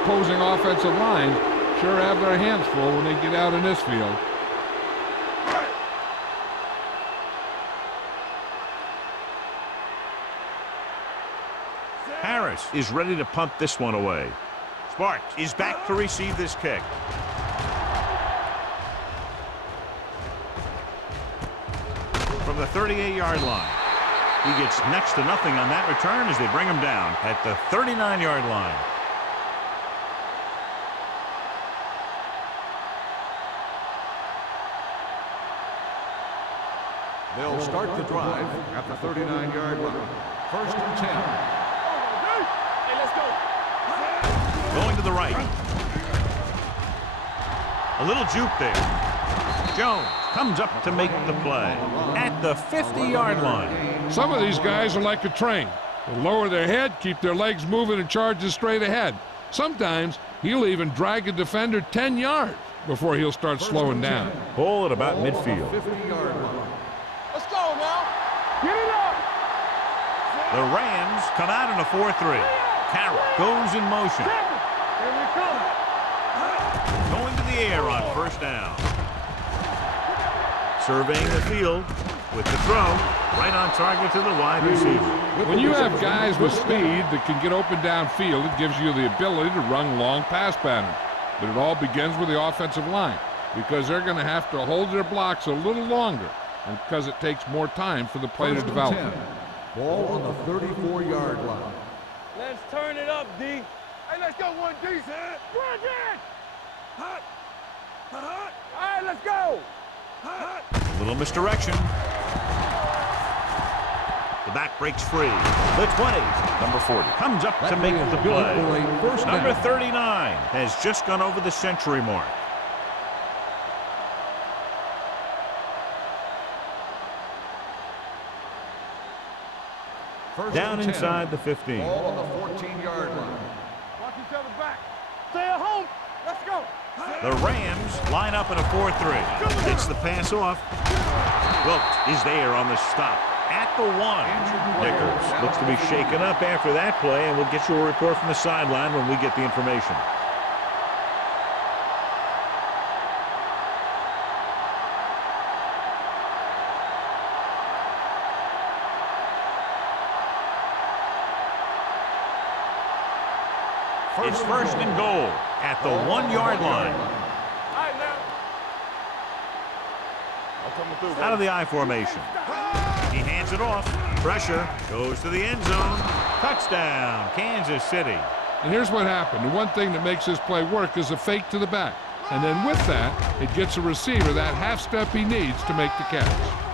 Opposing offensive lines sure have their hands full when they get out in this field. Harris is ready to punt this one away. Sparks is back to receive this kick. From the 38-yard line. He gets next to nothing on that return as they bring him down at the 39-yard line. They'll start the drive at the 39-yard line. 1st and 10. Hey, let's go. Going to the right. A little juke there. Jones comes up to make the play at the 50-yard line. Some of these guys are like a train. They'll lower their head, keep their legs moving, and charges straight ahead. Sometimes he'll even drag a defender 10 yards before he'll start slowing down. Ball at about midfield. 50-yard line. Let's go now. Get it up. The Rams come out in a 4-3. Carroll goes in motion. Here we come. Going to the air on 1st down. Surveying the field with the throw. Right on target to the wide receiver. When you have guys with speed that can get open downfield, it gives you the ability to run long pass patterns. But it all begins with the offensive line because they're going to have to hold their blocks a little longer and because it takes more time for the play to develop. Ball on the 34-yard line. Let's turn it up, D. Hey, let's go 1D. Bring it. Hot. Hot. All right, let's go. Hot. A little misdirection. The back breaks free. The 20, number 40, comes up to make the play. Number 39 has just gone over the century mark. Down inside the 15. Ball on the 14-yard line. Watch each other back. Stay at home. Let's go. The Rams line up in a 4-3. Gets the pass off. Wilkes is there on the stop at the 1. Nichols looks to be shaken up after that play, and we'll get you a report from the sideline when we get the information. It's 1st and goal at the 1-yard line. All right, now. I'm coming through. Out of the I formation. He hands it off. Pressure. Goes to the end zone. Touchdown, Kansas City. And here's what happened. The one thing that makes this play work is a fake to the back. And then with that, it gets a receiver that half step he needs to make the catch.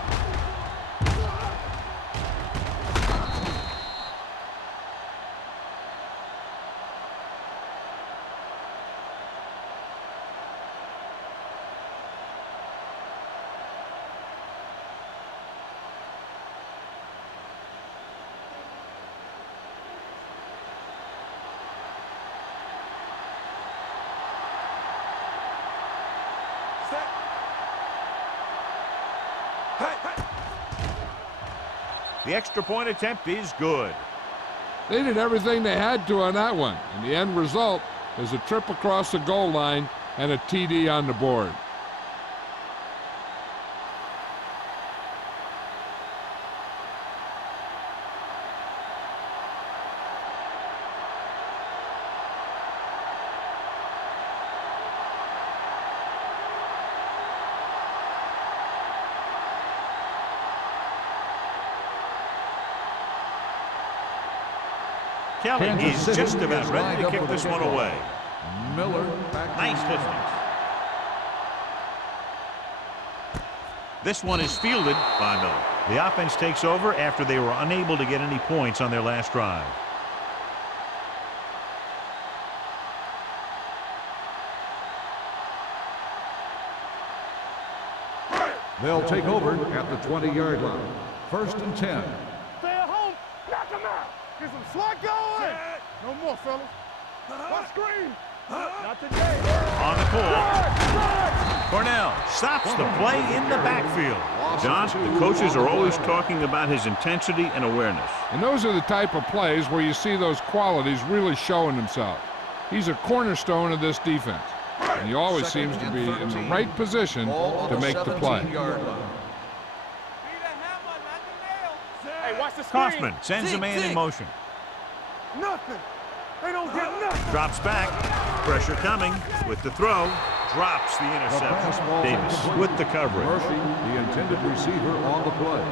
The extra point attempt is good. They did everything they had to on that one, and the end result is a trip across the goal line and a TD on the board. Kelly is just about ready to kick this one away. Miller. Nice distance. This one is fielded by Miller. The offense takes over after they were unable to get any points on their last drive. They'll take over at the 20-yard line. 1st and 10. Stay at home. Knock him out. Get some swat going. No more, fellas. What screen? Not today. On the call. Cornell stops the play in the backfield. John, the coaches are always talking about his intensity and awareness. And those are the type of plays where you see those qualities really showing themselves. He's a cornerstone of this defense, and he always seems to be in the right position to make the play. Hey, watch the screen. Kaufman sends a man in motion. Nothing. They don't get nothing. Drops back. Pressure coming with the throw. Drops the interception. Davis with the coverage. Murphy, the intended receiver, on the play.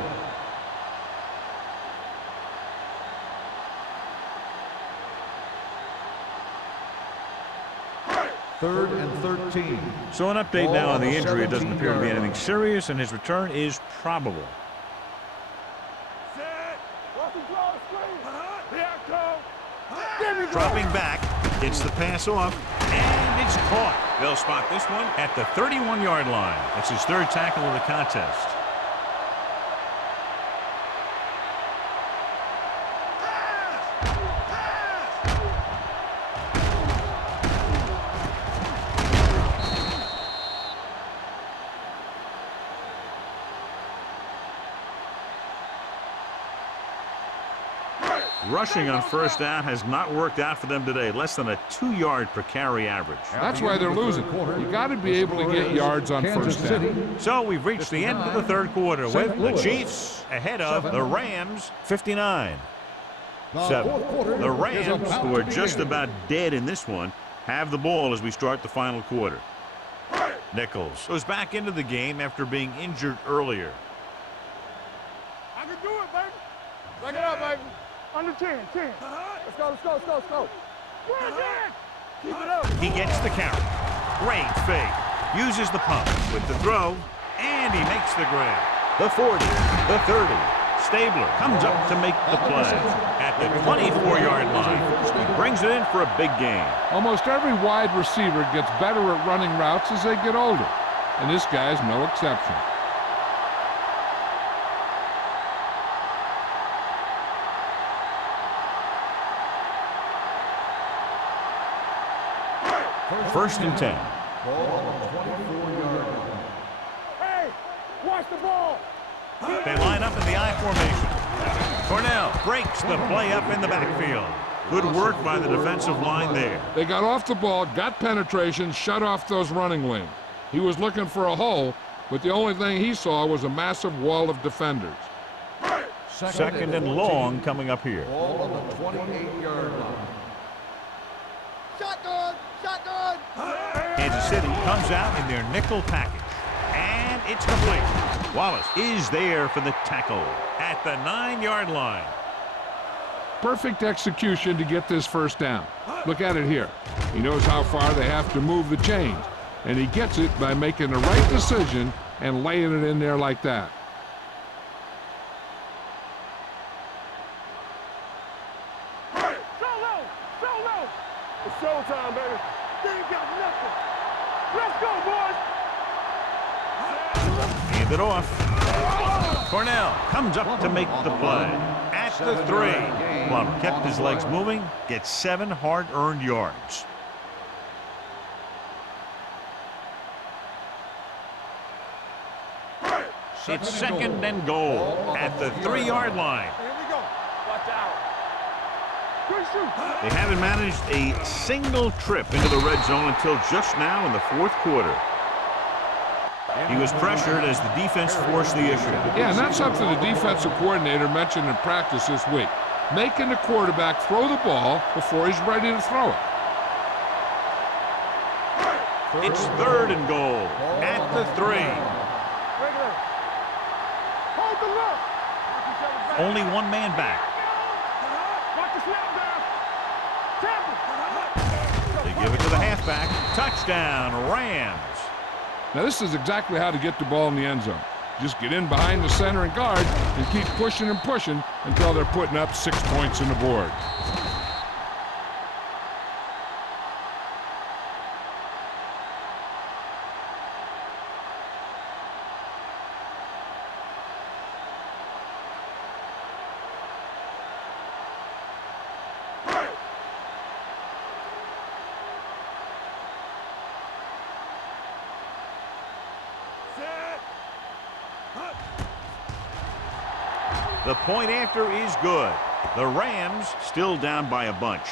Third and 13. So an update now on the injury. It doesn't appear to be anything serious, and his return is probable. Dropping back, gets the pass off, and it's caught. They'll spot this one at the 31-yard line. That's his third tackle of the contest. Rushing on first down has not worked out for them today. Less than a 2-yard per carry average. That's why they're losing. You got to be able to get yards on first down. So we've reached the end of the third quarter with the Chiefs ahead of the Rams 59-7. The Rams, who are just about dead in this one, have the ball as we start the final quarter. Nichols goes back into the game after being injured earlier. I can do it, baby. Back it up, baby. Under 10. Let's go. Keep it up. He gets the carry. Great fake. Uses the pump with the throw, and he makes the grab. The 40, the 30. Stabler comes up to make the play. At the 24-yard line, he brings it in for a big gain. Almost every wide receiver gets better at running routes as they get older, and this guy's no exception. First and 10. Hey, watch the ball. They line up in the I formation. Cornell breaks the play up in the backfield. Good work by the defensive line there. They got off the ball, got penetration, shut off those running lanes. He was looking for a hole, but the only thing he saw was a massive wall of defenders. Second and long coming up here. Ball on the 28-yard line. Shotgun. Kansas City comes out in their nickel package. And it's complete. Wallace is there for the tackle at the 9-yard line. Perfect execution to get this first down. Look at it here. He knows how far they have to move the chains, and he gets it by making the right decision and laying it in there like that. Solo. It's showtime, baby. They ain't got nothing. Let's go, boys. Hand it off. Cornell comes up to make the play at the 3. Plum kept his legs moving, gets 7 hard-earned yards. It's second and goal at the 3-yard line. Here we go. Watch out. They haven't managed a single trip into the red zone until just now in the fourth quarter. He was pressured as the defense forced the issue. Yeah, and that's something the defensive coordinator mentioned in practice this week. Making the quarterback throw the ball before he's ready to throw it. It's 3rd and goal at the 3. Only one man back. They give it to the halfback. Touchdown, Rams. Now, this is exactly how to get the ball in the end zone. Just get in behind the center and guard and keep pushing and pushing until they're putting up 6 points on the board. The point after is good. The Rams still down by a bunch.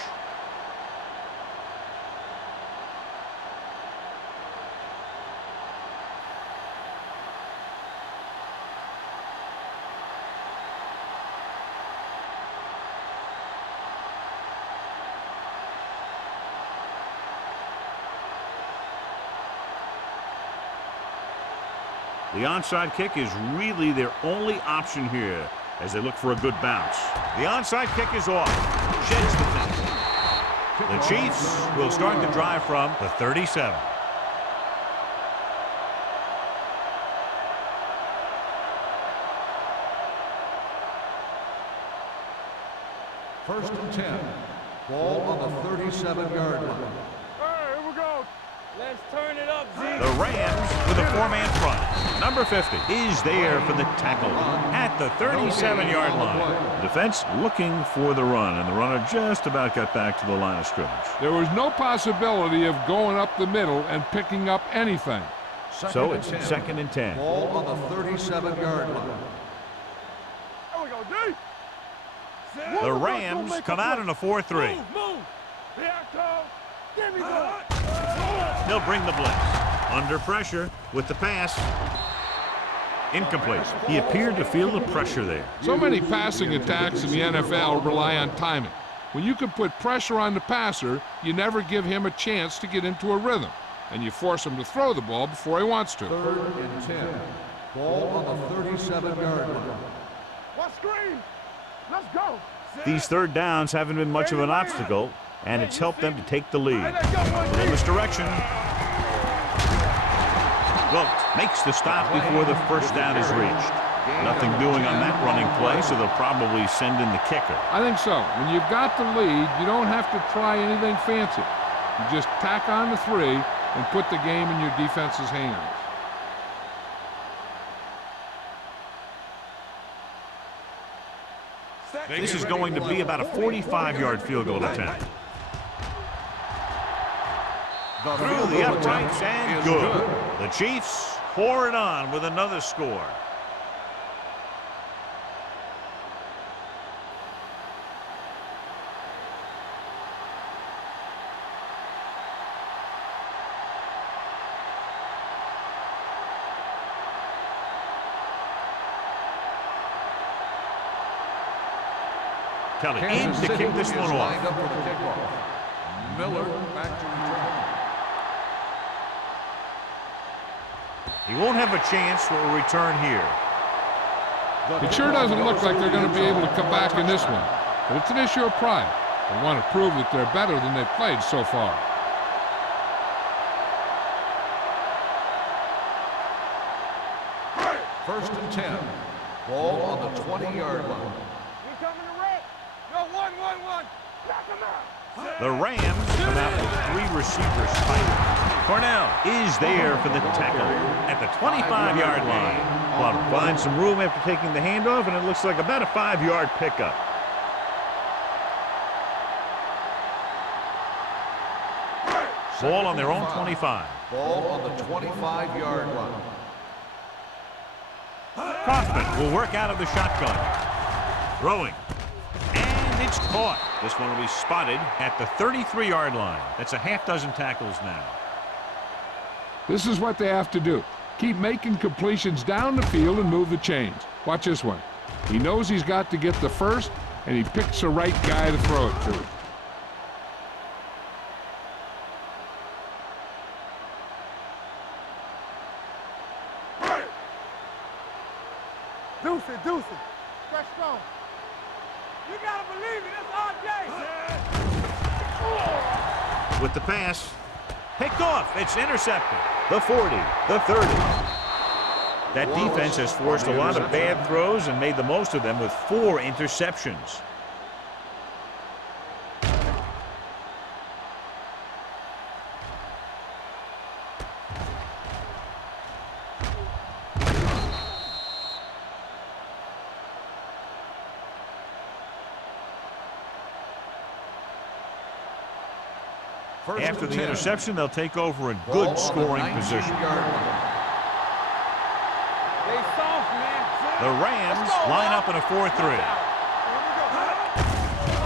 The onside kick is really their only option here as they look for a good bounce. The onside kick is off. Sheds the fence. The Chiefs will start the drive from the 37. First and 10. Ball on the 37-yard line. Hey, here we go. Let's turn it up, Z. The Rams with a 4-man front. Number 50 is there for the tackle at the 37-yard line. Defense looking for the run, and the runner just about got back to the line of scrimmage. There was no possibility of going up the middle and picking up anything. So it's 2nd and 10. Ball on the 37-yard line. There we go, D. The Rams come out in a 4-3. Move. Here I come. Give me the. They'll bring the blitz. Under pressure with the pass. Incomplete. He appeared to feel the pressure there. So many passing attacks in the NFL rely on timing. When you can put pressure on the passer, you never give him a chance to get into a rhythm, and you force him to throw the ball before he wants to. 3rd and 10. Ball on the 37-yard line. What screen? Let's go. These third downs haven't been much of an obstacle, and it's helped them to take the lead. A little misdirection. Wilt makes the stop before the first down is reached. Nothing doing on that running play, so they'll probably send in the kicker. I think so. When you've got the lead, you don't have to try anything fancy. You just tack on the 3 and put the game in your defense's hands. This is going to be about a 45-yard field goal attempt. Through the uprights and good. The Chiefs pour it on with another score. Kelly in to kick this one off. Miller back to return. He won't have a chance for a return here. It sure doesn't look like they're going to be able to come back in this one, but it's an issue of pride. They want to prove that they're better than they've played so far. First and 10. Ball on the 20-yard line. We coming to wreck. Yo, 1-1-1. Knock him out. The Rams come out with 3 receivers tight. Cornell is there for the tackle at the 25-yard line. Well, find some room after taking the handoff, and it looks like about a 5-yard pickup. Ball on their own 25. Ball on the 25-yard line. Kaufman will work out of the shotgun. Throwing. And it's caught. This one will be spotted at the 33-yard line. That's a half dozen tackles now. This is what they have to do. Keep making completions down the field and move the chains. Watch this one. He knows he's got to get the first, and he picks the right guy to throw it to. Deuce it. Stretch strong. You gotta believe it. It's RJ. With the pass, picked off. It's intercepted. The 40, the 30. That defense has forced a lot of bad throws and made the most of them with 4 interceptions. After the interception, they'll take over in good scoring position. They soft, man. The Rams line up in a 4-3.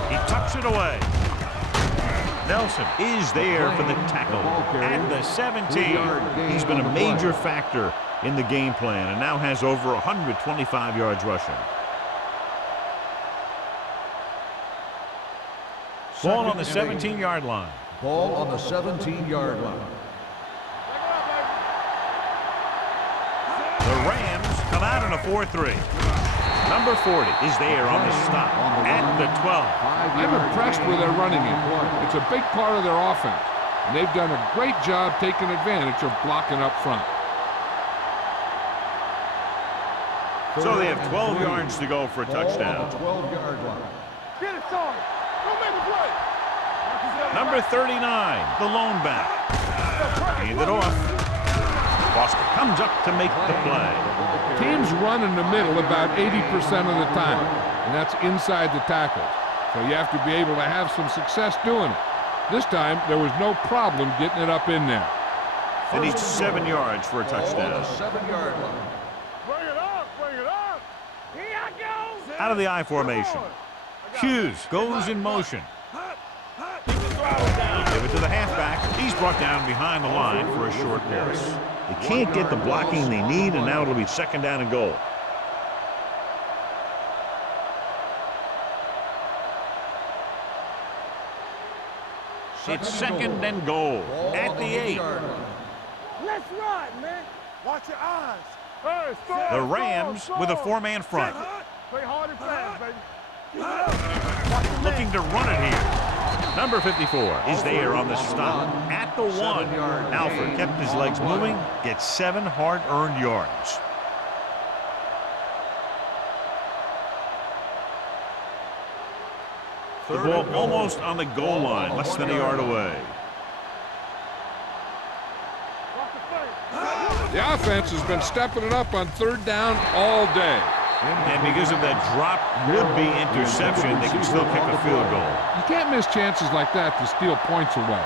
He tucks it away. Nelson is there for the tackle at the 17. He's been a major factor in the game plan and now has over 125 yards rushing. Ball on the 17-yard line. Ball on the 17-yard line. The Rams come out in a 4-3. Number 40 is there on the stop at the 12. I'm impressed with their running game. It's a big part of their offense, and they've done a great job taking advantage of blocking up front. So they have 12 yards to go for a touchdown. 12-yard line. Get it, Tom. Don't make a play. Number 39, the lone back. Hand it off. Foster comes up to make the play. Teams run in the middle about 80% of the time, and that's inside the tackles. So you have to be able to have some success doing it. This time, there was no problem getting it up in there. They need 7 yards for a touchdown. On the 7-yard line. Bring it up. Here I go. Out of the I formation. Hughes goes in motion. Give it to the halfback. He's brought down behind the line for a short pass. They can't get the blocking they need, and now it'll be 2nd down and goal. It's 2nd and goal at the 8. Let's ride, man. Watch your eyes. Hey, The Rams with a 4-man front. Play hard and fast, baby. Looking to run it here. Number 54 is there on the stop at the 1. Alford kept his legs moving, gets 7 hard-earned yards. The ball almost on the goal line, less than a yard away. The offense has been stepping it up on 3rd down all day. And because of that drop would-be interception, they can still kick a field goal. You can't miss chances like that to steal points away.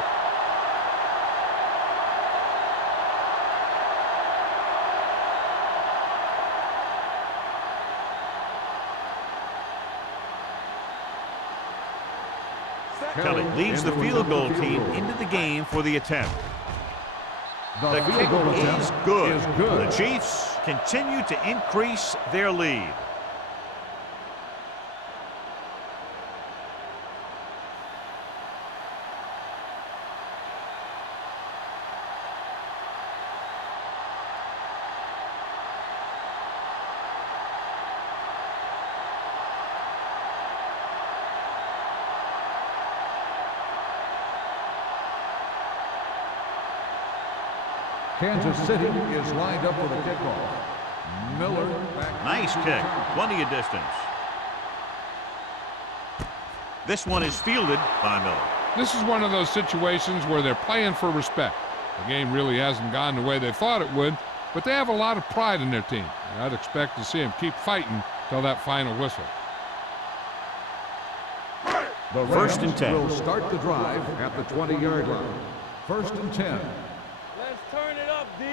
Kelly leads the field goal team into the game for the attempt. The kick is good. The Chiefs continue to increase their lead. Kansas City is lined up for the kickoff. Miller back. Nice kick. Plenty of distance. This one is fielded by Miller. This is one of those situations where they're playing for respect. The game really hasn't gone the way they thought it would, but they have a lot of pride in their team. And I'd expect to see them keep fighting till that final whistle. The First and Rams 10. will start the drive at the 20-yard line. 1st and 10. Let's turn it up, D.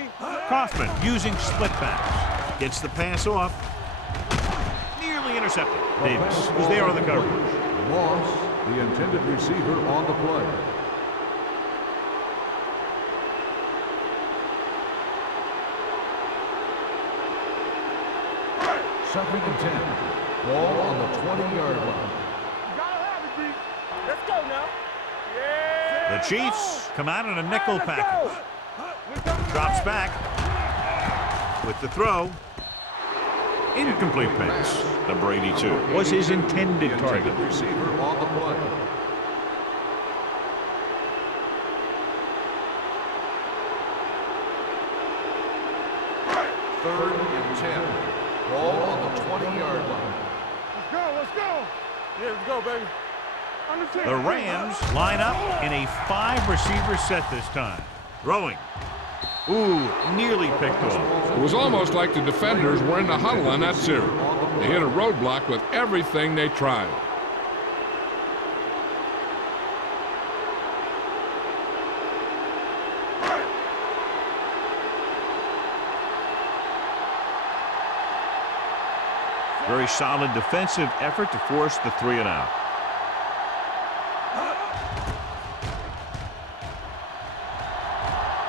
Kaufman using split backs. Gets the pass off. Nearly intercepted. Davis was there on the coverage. Loss the intended receiver on the play. Second and 10. Ball on the 20-yard line. Gotta have it, D. Let's go now. Yeah. The Chiefs come out in a nickel Let's package. go. Drops back with the throw. Incomplete pass. Number 82 was his intended target. Receiver on the play. Third and 10. Ball on the 20-yard line. Let's go. Let's go. Yeah, let's go, baby. Under 10. The Rams line up in a 5-receiver set this time. Throwing. Ooh, nearly picked off. It was almost like the defenders were in the huddle on that series. They hit a roadblock with everything they tried. Very solid defensive effort to force the 3 and out.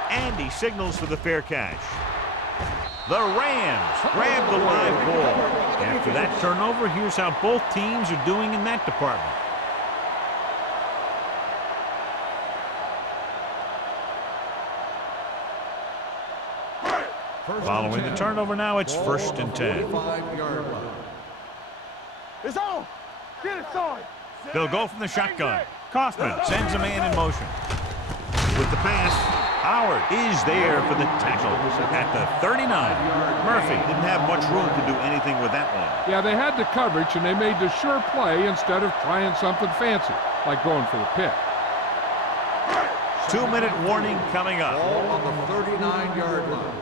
And he signals for the fair catch. The Rams grab the live ball. After that turnover, here's how both teams are doing in that department. Following the turnover now, it's 1st and 10. It's on. Get it started. They'll go from the shotgun. Kaufman sends a man in motion. With the pass, Howard is there for the tackle at the 39. Murphy didn't have much room to do anything with that one. Yeah, they had the coverage, and they made the sure play instead of trying something fancy, like going for the pick. 2-minute warning coming up. Ball on the 39-yard line.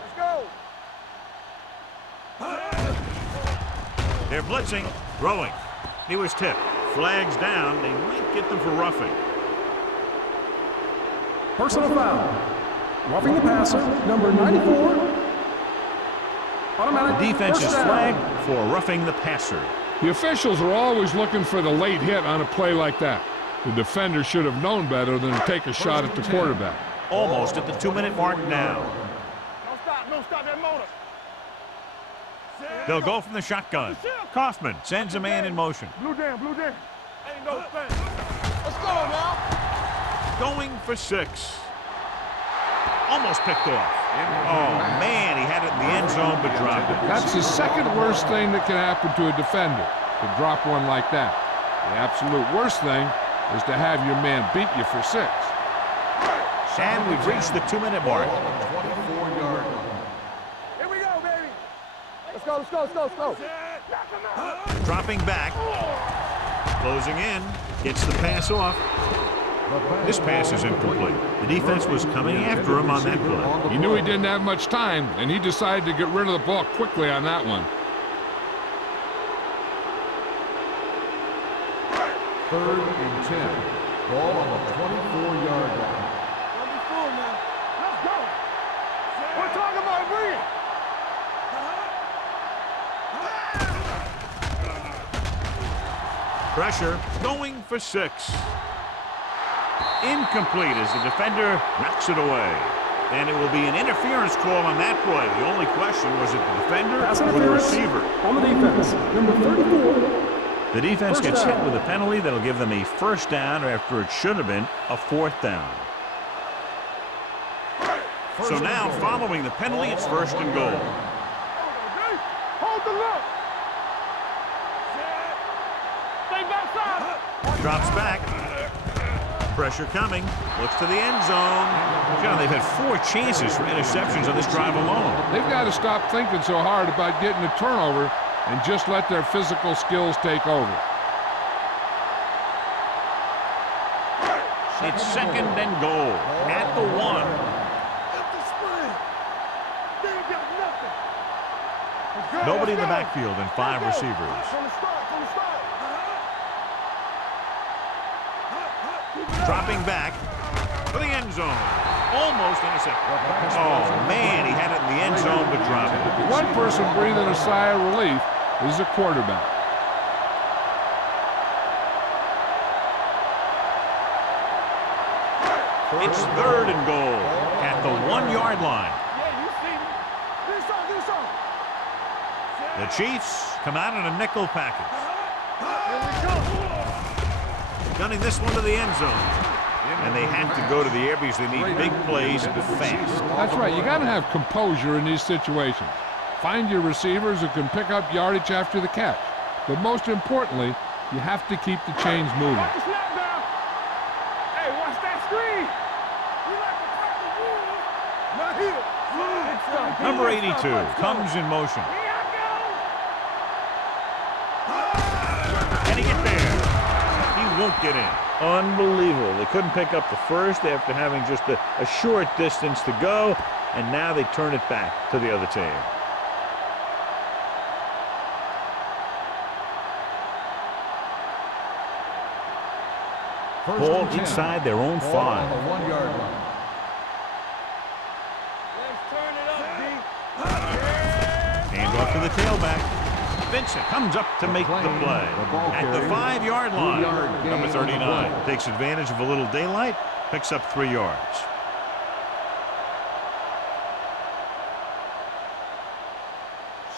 Let's go. They're blitzing, throwing. He was tipped. Flags down. They might get them for roughing. Personal foul. Roughing the passer, number 94. Automatic. The defense is first down. flagged for roughing the passer. The officials are always looking for the late hit on a play like that. The defender should have known better than to take a shot at the quarterback. Almost at the 2-minute mark now. Don't stop that motor. They'll go from the shotgun. Kaufman sends a man in motion. Blue down. Ain't no thing. Let's go now. Going for 6. Almost picked off. Oh, man, he had it in the end zone but dropped it. That's the second worst thing that can happen to a defender, to drop one like that. The absolute worst thing is to have your man beat you for 6. And we've reached the 2-minute mark. Ball on the 24-yard line. Here we go, baby. Let's go. Dropping back. Closing in. Gets the pass off. This pass is incomplete. The defense was coming after him on that play. He knew he didn't have much time, and he decided to get rid of the ball quickly on that one. 3rd and 10. Ball on the 24-yard line. Don't be fooled now. Let's go. We're talking about bring it. Pressure going for 6. Incomplete as the defender knocks it away. And it will be an interference call on that play. The only question was it the defender Pass or the interference receiver. on the defense, number 34. The defense First gets down. hit with a penalty that'll give them a 1st down after it should have been a 4th down. So now, following the penalty, it's 1st and goal. Hold the look. Stay backside. Drops back. Pressure coming. Looks to the end zone. John, they've had 4 chances for interceptions on this drive alone. They've got to stop thinking so hard about getting a turnover and just let their physical skills take over. It's 2nd and goal at the 1. Nobody in the backfield and 5 receivers. From the start. Dropping back for the end zone. Almost intercepted. Oh, man, he had it in the end zone but dropped it. One person breathing a sigh of relief is the quarterback. It's 3rd and goal at the 1-yard line. Yeah, you see me. This on. The Chiefs come out in a nickel package. Here we go. Gunning this one to the end zone. And they have to go to the air because they need big plays fast. That's right. You got to have composure in these situations. Find your receivers who can pick up yardage after the catch. But most importantly, you have to keep the chains moving. Watch the snap down. Hey, watch that screen. You like to fight the rules. Not here. Number 82 comes in motion. Here I Can he get there? He won't get in. Unbelievable. They couldn't pick up the first after having just a short distance to go, and now they turn it back to the other team. Ball inside their own 5. On the 1-yard line. Let's turn it up, D. Hand off to the tailback. Vincent comes up to make the play. At the 5-yard line, number 39 takes advantage of a little daylight, picks up 3 yards.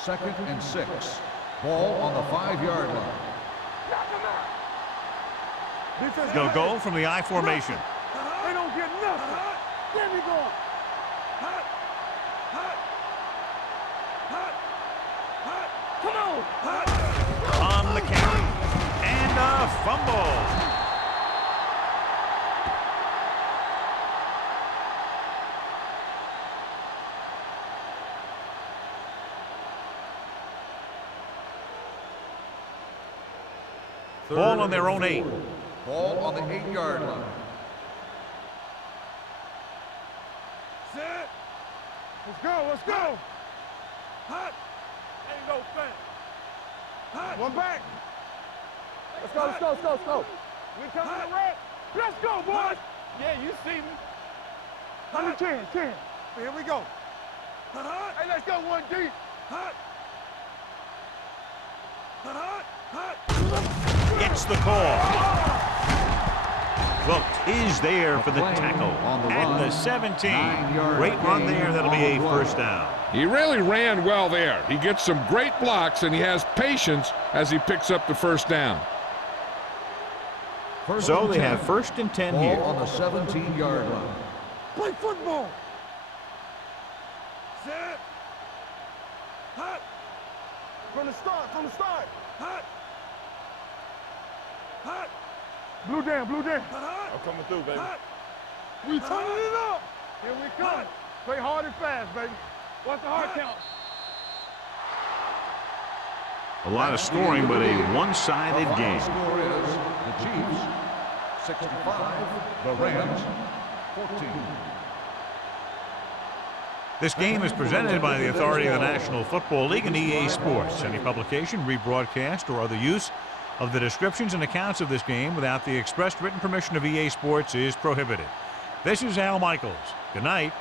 Second and 6. Ball on the 5-yard line. They'll go from the I formation. They don't get nothing. There we go. Come on. On the carry. And a fumble. Ball on their own 8. Ball on the 8-yard line. Set. Let's go. Let's go. Hot. Ain't no thing. Hot. One back. Let's go. Let's go. Let's go. Let's go. We coming to red. Let's go, boys. Yeah, you see me. Under 10. Here we go. Hot. Hey, let's go. 1 deep. Hot. Hot. Hot. Gets the call. Wilkes is there for the tackle at the 17. Great run there. That'll be a first down. He really ran well there. He gets some great blocks, and he has patience as he picks up the first down. So they have 1st and 10 here. Ball on the 17-yard line. Play football. Set. Hot. From the start. Hot. Hot. Blue down. Hot. I'm coming through, baby. Hot. We turning it up. Here we come. Play hard and fast, baby. What's the hard count? A lot of scoring, but a one-sided The game. final score is the Chiefs 65, the Rams 14. This game is presented by the authority of the National Football League and EA Sports. Any publication, rebroadcast, or other use of the descriptions and accounts of this game without the expressed written permission of EA Sports is prohibited. This is Al Michaels. Good night.